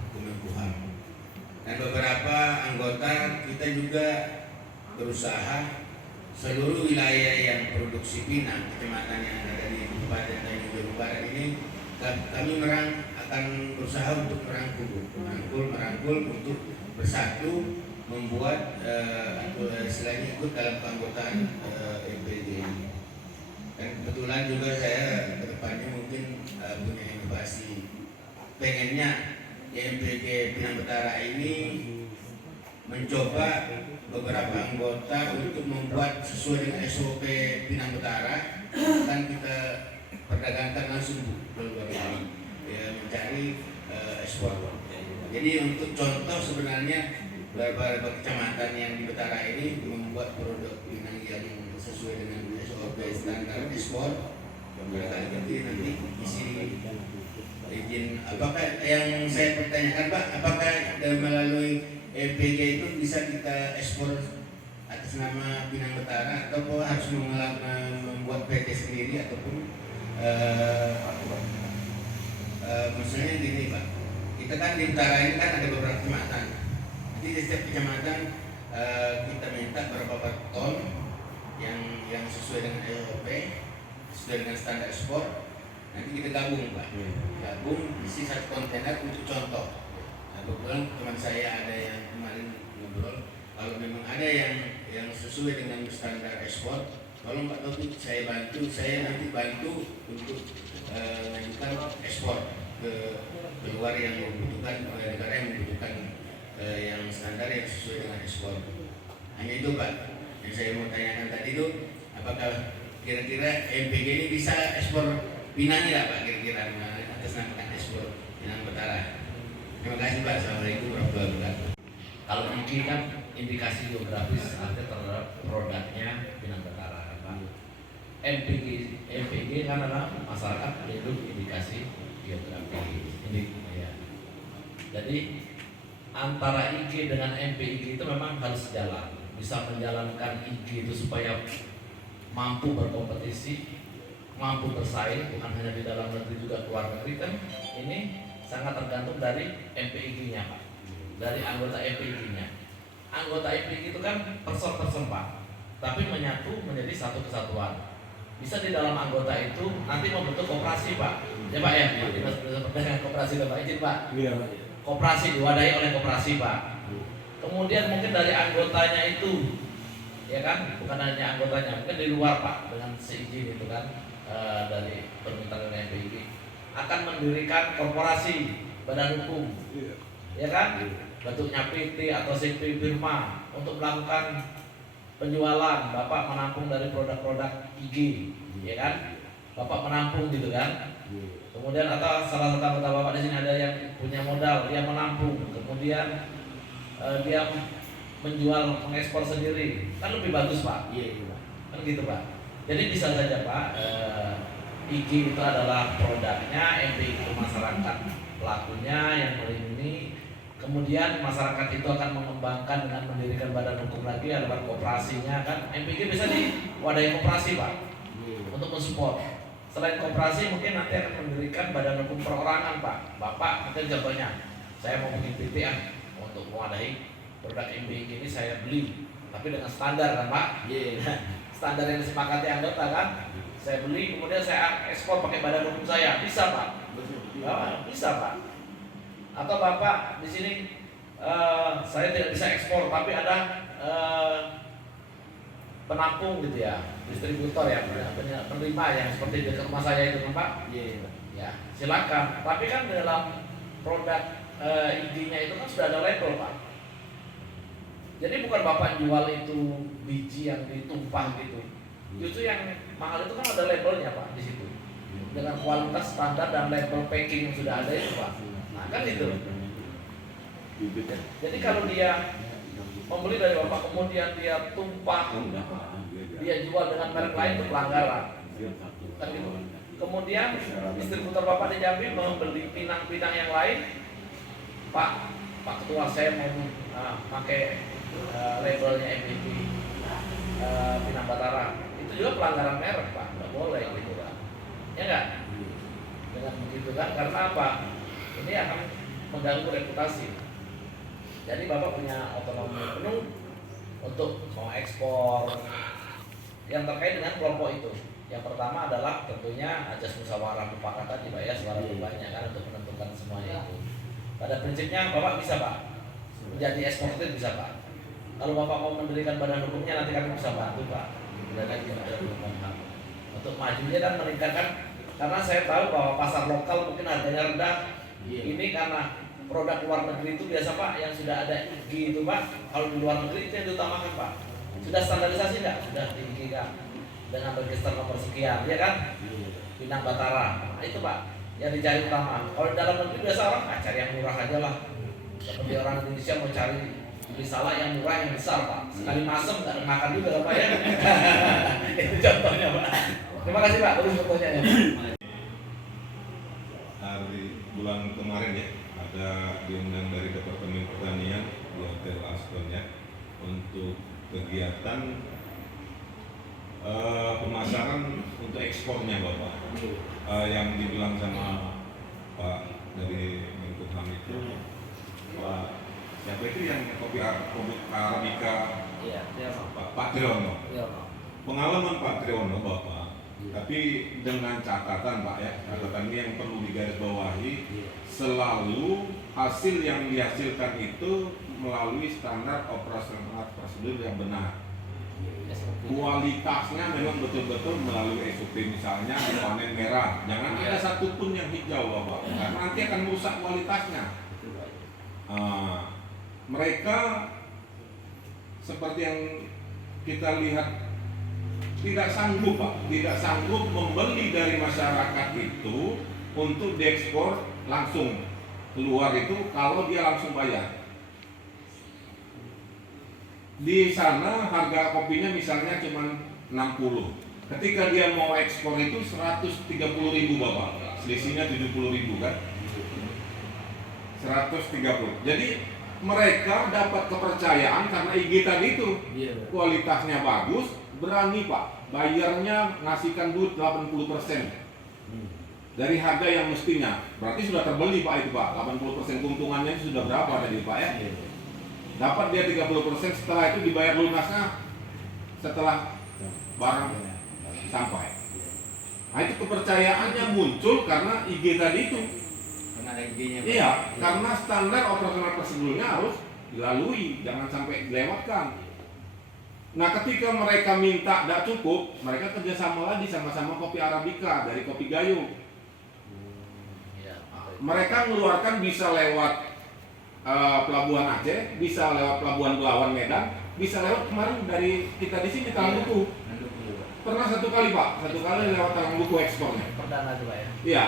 Kemenkumham. Dan beberapa anggota kita juga berusaha seluruh wilayah yang produksi pinang, kecamatan yang ada di Kabupaten Tanjung Jabung Barat ini, kami akan berusaha untuk merangkul untuk bersatu membuat selain ikut dalam keanggotaan MPIG ini. Dan kebetulan juga saya kedepannya mungkin punya inovasi, pengennya MPIG Pinang Betara ini mencoba beberapa anggota untuk membuat sesuai dengan SOP Pinang Utara, akan kita perdagangkan langsung ke luar negeri, ya, mencari ekspor. Jadi untuk contoh sebenarnya beberapa kecamatan yang di Betara ini membuat produk pinang yang sesuai dengan SOP standar ekspor. Mereka nanti isi izin. Apakah yang saya pertanyakan Pak, apakah melalui EPG itu bisa kita ekspor atas nama Pinang Betara atau harus membuat PT sendiri ataupun misalnya gini Pak, kita kan di Betara ini kan ada beberapa kecamatan. Jadi di setiap kecamatan kita minta berapa ton yang sesuai dengan SOP, sesuai dengan standar ekspor. Nanti kita gabung Pak, gabung isi satu kontainer untuk contoh. Nah, kebetulan teman saya ada yang kemarin ngobrol, kalau memang ada yang sesuai dengan standar ekspor, tolong Pak Taufik saya nanti bantu untuk mengajukan ekspor ke luar yang membutuhkan, negara yang membutuhkan yang standar yang sesuai dengan ekspor. Hanya itu Pak yang saya mau tanyakan tadi itu, apakah kira-kira MPG ini bisa ekspor Pinang ya Pak, kira-kira atas nama ekspor Pinang Betara. Terima kasih Pak. Assalamualaikum warahmatullahi wabarakatuh. Kalau ini kan indikasi geografis artinya terhadap produknya Pinang Betara kan Pak. MPG kan adalah masyarakat pelindung indikasi geografis. Ini ya. Jadi antara IG dengan MPIG itu memang harus sejalan. Bisa menjalankan IG itu supaya mampu berkompetisi, mampu bersaing, bukan hanya di dalam negeri juga keluar negeri kan. Ini sangat tergantung dari MPIG-nya Pak, dari anggota MPIG-nya. Anggota MPIG itu kan person Pak, tapi menyatu menjadi satu kesatuan. Bisa di dalam anggota itu nanti membentuk koperasi Pak, ya Pak ya, Dinas Perdagangan Koperasi Bapak izin Pak. Koperasi diwadahi oleh koperasi Pak. Kemudian mungkin dari anggotanya itu, ya kan, bukan hanya anggotanya, mungkin di luar Pak dengan seizin itu kan dari permintaan MPIG akan mendirikan korporasi badan hukum, ya kan, bentuknya PT atau CP firma untuk melakukan penjualan. Bapak menampung dari produk-produk IG, ya kan, Bapak menampung gitu kan. Kemudian atau salah satu anggota Bapak di sini ada yang punya modal, dia menampung, kemudian dia menjual, mengekspor sendiri, kan lebih bagus Pak. Iya, kan gitu Pak. Jadi bisa saja Pak, IG itu adalah produknya, MPIG itu masyarakat pelakunya yang melindungi. Kemudian masyarakat itu akan mengembangkan dengan mendirikan badan hukum lagi, ada koperasinya kan. MPIG bisa diwadahi koperasi Pak untuk mensupport. Selain koperasi mungkin nanti akan mendirikan badan hukum perorangan Pak. Bapak mungkin contohnya, saya mau bikin PT untuk mewadahi produk MPIG ini saya beli, tapi dengan standar kan Pak. Standar yang disepakati anggota kan. Saya beli, kemudian saya ekspor pakai badan hukum saya, bisa Pak? Bisa Pak. Atau Bapak di sini saya tidak bisa ekspor, tapi ada penampung gitu ya, distributor ya, penerima yang seperti dekat rumah saya itu kan Pak? Ya, silakan. Tapi kan dalam produk IG-nya itu kan sudah ada label Pak. Jadi bukan Bapak jual itu biji yang ditumpah gitu. Justru yang mahal itu kan ada labelnya Pak di situ, dengan kualitas standar dan label packing yang sudah ada itu Pak. Nah kan itu. Jadi kalau dia membeli dari Bapak kemudian dia tumpah, dia jual dengan merek lain itu pelanggaran. Kan gitu. Kemudian distributor Bapak di Jambi membeli pinang-pinang yang lain, Pak Ketua saya mau pakai labelnya MPIG Pinang Betara, itu juga pelanggaran merek Pak, nggak boleh gitu kan, ya nggak? Dengan begitu kan, karena apa? Ini akan mengganggu reputasi. Jadi Bapak punya otonomi penuh untuk mau ekspor yang terkait dengan kelompok itu. Yang pertama adalah tentunya ajas musyawarah mufakat tadi Pak ya, suara banyak kan untuk menentukan semuanya itu. Pada prinsipnya Bapak bisa Pak menjadi eksportir, bisa Pak. Kalau Bapak mau mendirikan badan hukumnya nanti kami bisa bantu Pak. Untuk majunya dan meningkatkan, karena saya tahu bahwa pasar lokal mungkin harganya rendah. Ini karena produk luar negeri itu biasa Pak yang sudah ada IG itu Pak. Kalau di luar negeri itu yang diutamakan Pak. Sudah standarisasi nggak? Sudah di IG kan? Dengan register nomor sekian, ya kan? Pinang Batara, nah, itu Pak yang dicari utama. Kalau di dalam negeri biasa orang cari yang murah aja lah. Seperti orang Indonesia mau cari risalah yang murah yang besar Pak. Sekali masuk nggak ada makan juga lah Pak ya. Itu contohnya Pak. Terima kasih Pak, terus fotonya ya. Hari bulan kemarin ya ada diundang dari Departemen Pertanian di Hotel Aston ya untuk kegiatan pemasaran untuk ekspornya Bapak. Yang dibilang sama Pak dari Menkumham itu Pak siapa itu yang kopi Arabica Iya, Pak Triono. Iya, Pengalaman Pak Triono Bapak, tapi dengan catatan Pak ya, catatan ini yang perlu digarisbawahi, selalu hasil yang dihasilkan itu melalui standar operasional prosedur yang benar. Kualitasnya memang betul-betul melalui SOP, misalnya di panen merah, jangan ada satupun yang hijau Bapak, karena nanti akan merusak kualitasnya. Mereka seperti yang kita lihat tidak sanggup Pak, tidak sanggup membeli dari masyarakat itu untuk diekspor langsung keluar itu kalau dia langsung bayar. Di sana harga kopinya misalnya cuma 60. Ketika dia mau ekspor itu 130.000 Bapak, selisihnya 70.000 kan? 130. Jadi mereka dapat kepercayaan karena IG tadi itu kualitasnya bagus, berani Pak, bayarnya ngasihkan duit 80% dari harga yang mestinya. Berarti sudah terbeli Pak itu Pak, 80% keuntungannya itu sudah berapa tadi Pak ya? Dapat dia 30%, setelah itu dibayar lunasnya setelah barang sampai. Nah itu kepercayaannya muncul karena IG tadi itu. Karena ada IG-nya. Iya, karena standar operasional prosedurnya harus dilalui, jangan sampai dilewatkan. Nah ketika mereka minta tidak cukup, mereka kerjasama lagi sama-sama Kopi Arabica dari Kopi Gayo. Mereka mengeluarkan bisa lewat Pelabuhan Aceh, bisa lewat Pelabuhan Belawan Medan, bisa lewat kemarin dari kita di sini Talangbuku. Pernah satu kali Pak, satu kali lewat Talangbuku ekspornya. Perdana coba ya. Iya,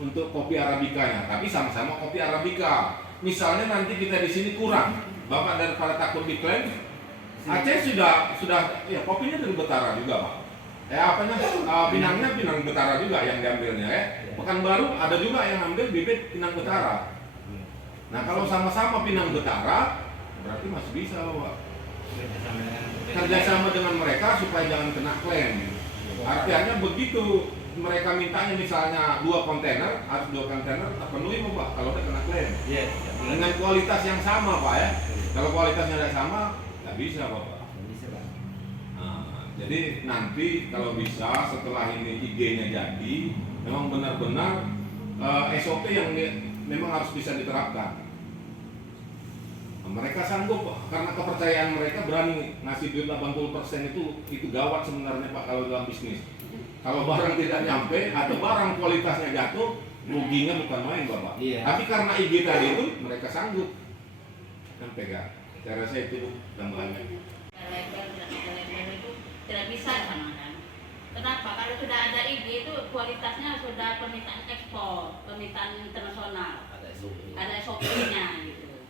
untuk Kopi Arabicanya, tapi sama-sama Kopi Arabica. Misalnya nanti kita di sini kurang, Bapak daripada takut diklaim, Aceh sudah, ya kopinya dari Betara juga Pak. Pinangnya Pinang Betara juga yang diambilnya ya. Pekanbaru ada juga yang ambil bibit Pinang Betara. Nah kalau sama-sama Pinang Betara, berarti masih bisa Pak. Kerjasama dengan mereka supaya jangan kena klaim. Artinya begitu mereka mintanya misalnya 2 kontainer, harus 2 kontainer terpenuhi Pak kalau udah kena klaim. Dengan kualitas yang sama Pak ya. Kalau kualitasnya tidak sama, nggak bisa Bapak. Nah, jadi nanti kalau bisa setelah ini IG-nya jadi, memang benar-benar SOP yang memang harus bisa diterapkan. Nah, mereka sanggup karena kepercayaan mereka berani ngasih duit 80% itu gawat sebenarnya Pak kalau dalam bisnis. Kalau barang tidak nyampe atau barang kualitasnya jatuh, ruginya bukan main Bapak. Iya. Tapi karena IG tadi itu mereka sanggup kan pegang. Saya rasa itu tambahannya. Label itu tidak bisa disamakan. Kenapa? Kalau sudah ada IG itu kualitasnya sudah permintaan ekspor, permintaan internasional, ada SOP-nya gitu.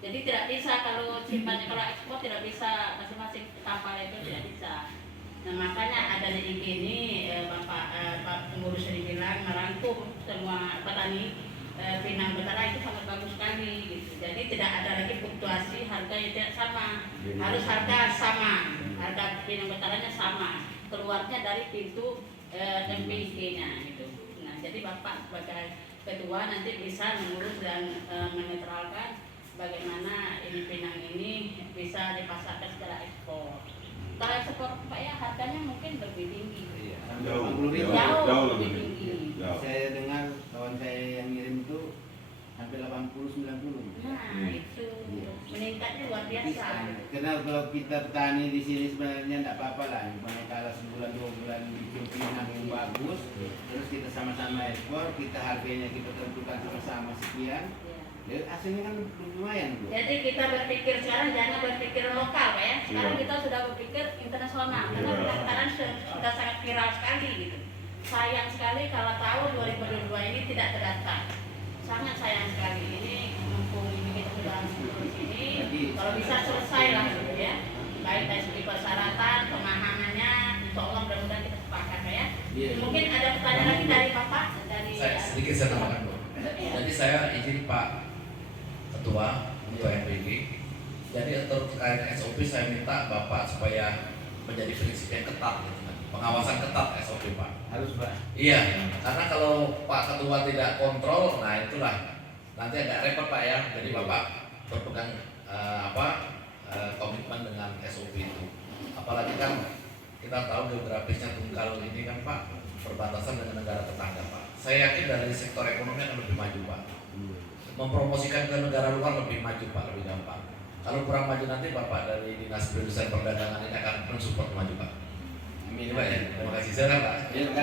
Jadi tidak bisa kalau simpannya kalau ekspor tidak bisa masing-masing kapal itu tidak bisa. Nah makanya ada di IG ini Pak pengurus ini bilang merangkum semua petani Pinang Betara itu sangat bagus sekali gitu. Jadi tidak ada lagi fluktuasi harga yang tidak sama, harus harga sama, harga Pinang Betaranya sama, keluarnya dari pintu MPIG-nya gitu. Nah jadi Bapak sebagai ketua nanti bisa mengurus dan menetralkan bagaimana ini Pinang ini bisa dipasarkan secara ekspor. Kalau ekspor Pak ya harganya mungkin lebih tinggi. Jauh lebih tinggi. Saya dengar kawan saya yang ngirim itu hampir 80-90. Nah itu. meningkatnya luar biasa. Karena kalau kita petani di sini sebenarnya tidak apa-apa lah. Cuma kalau sebulan 2 bulan bikin pinang yang bagus, terus kita sama-sama ekspor, kita harganya kita tentukan sama-sama sekian. Ya, hasilnya kan lumayan, Bu. Jadi kita berpikir sekarang jangan berpikir lokal, Pak ya. Sekarang kita sudah berpikir internasional karena pendaftaran sudah sangat viral sekali gitu. Sayang sekali kalau tahun 2022 ini tidak terdaftar. Sangat sayang sekali. Ini mumpung ini kita sudah di sini, kalau bisa selesai langsung ya. Baik dari segi persyaratan, pemahamannya, insya Allah mudah-mudahan kita sepakat ya. Mungkin ada pertanyaan lagi dari Bapak? Dari Saya sedikit saya tambahkan, Bu. Jadi saya izin Pak Ketua untuk MPG. Jadi untuk terkait SOP saya minta Bapak supaya menjadi prinsip yang ketat, gitu kan. Pengawasan ketat SOP Pak. Harus, Pak. Iya, karena kalau Pak Ketua tidak kontrol, nah itulah nanti agak repot Pak ya. Jadi Bapak berpegang komitmen dengan SOP itu. Apalagi kan kita tahu geografisnya Tunggal ini kan Pak perbatasan dengan negara tetangga Pak. Saya yakin dari sektor ekonomi akan lebih maju Pak. Mempromosikan ke negara luar lebih maju Pak, lebih gampang. Kalau kurang maju nanti Bapak dari Dinas Perindustrian Perdagangan ini akan mensupport maju Pak. Amin Pak ya. Terima kasih. Silakan Pak.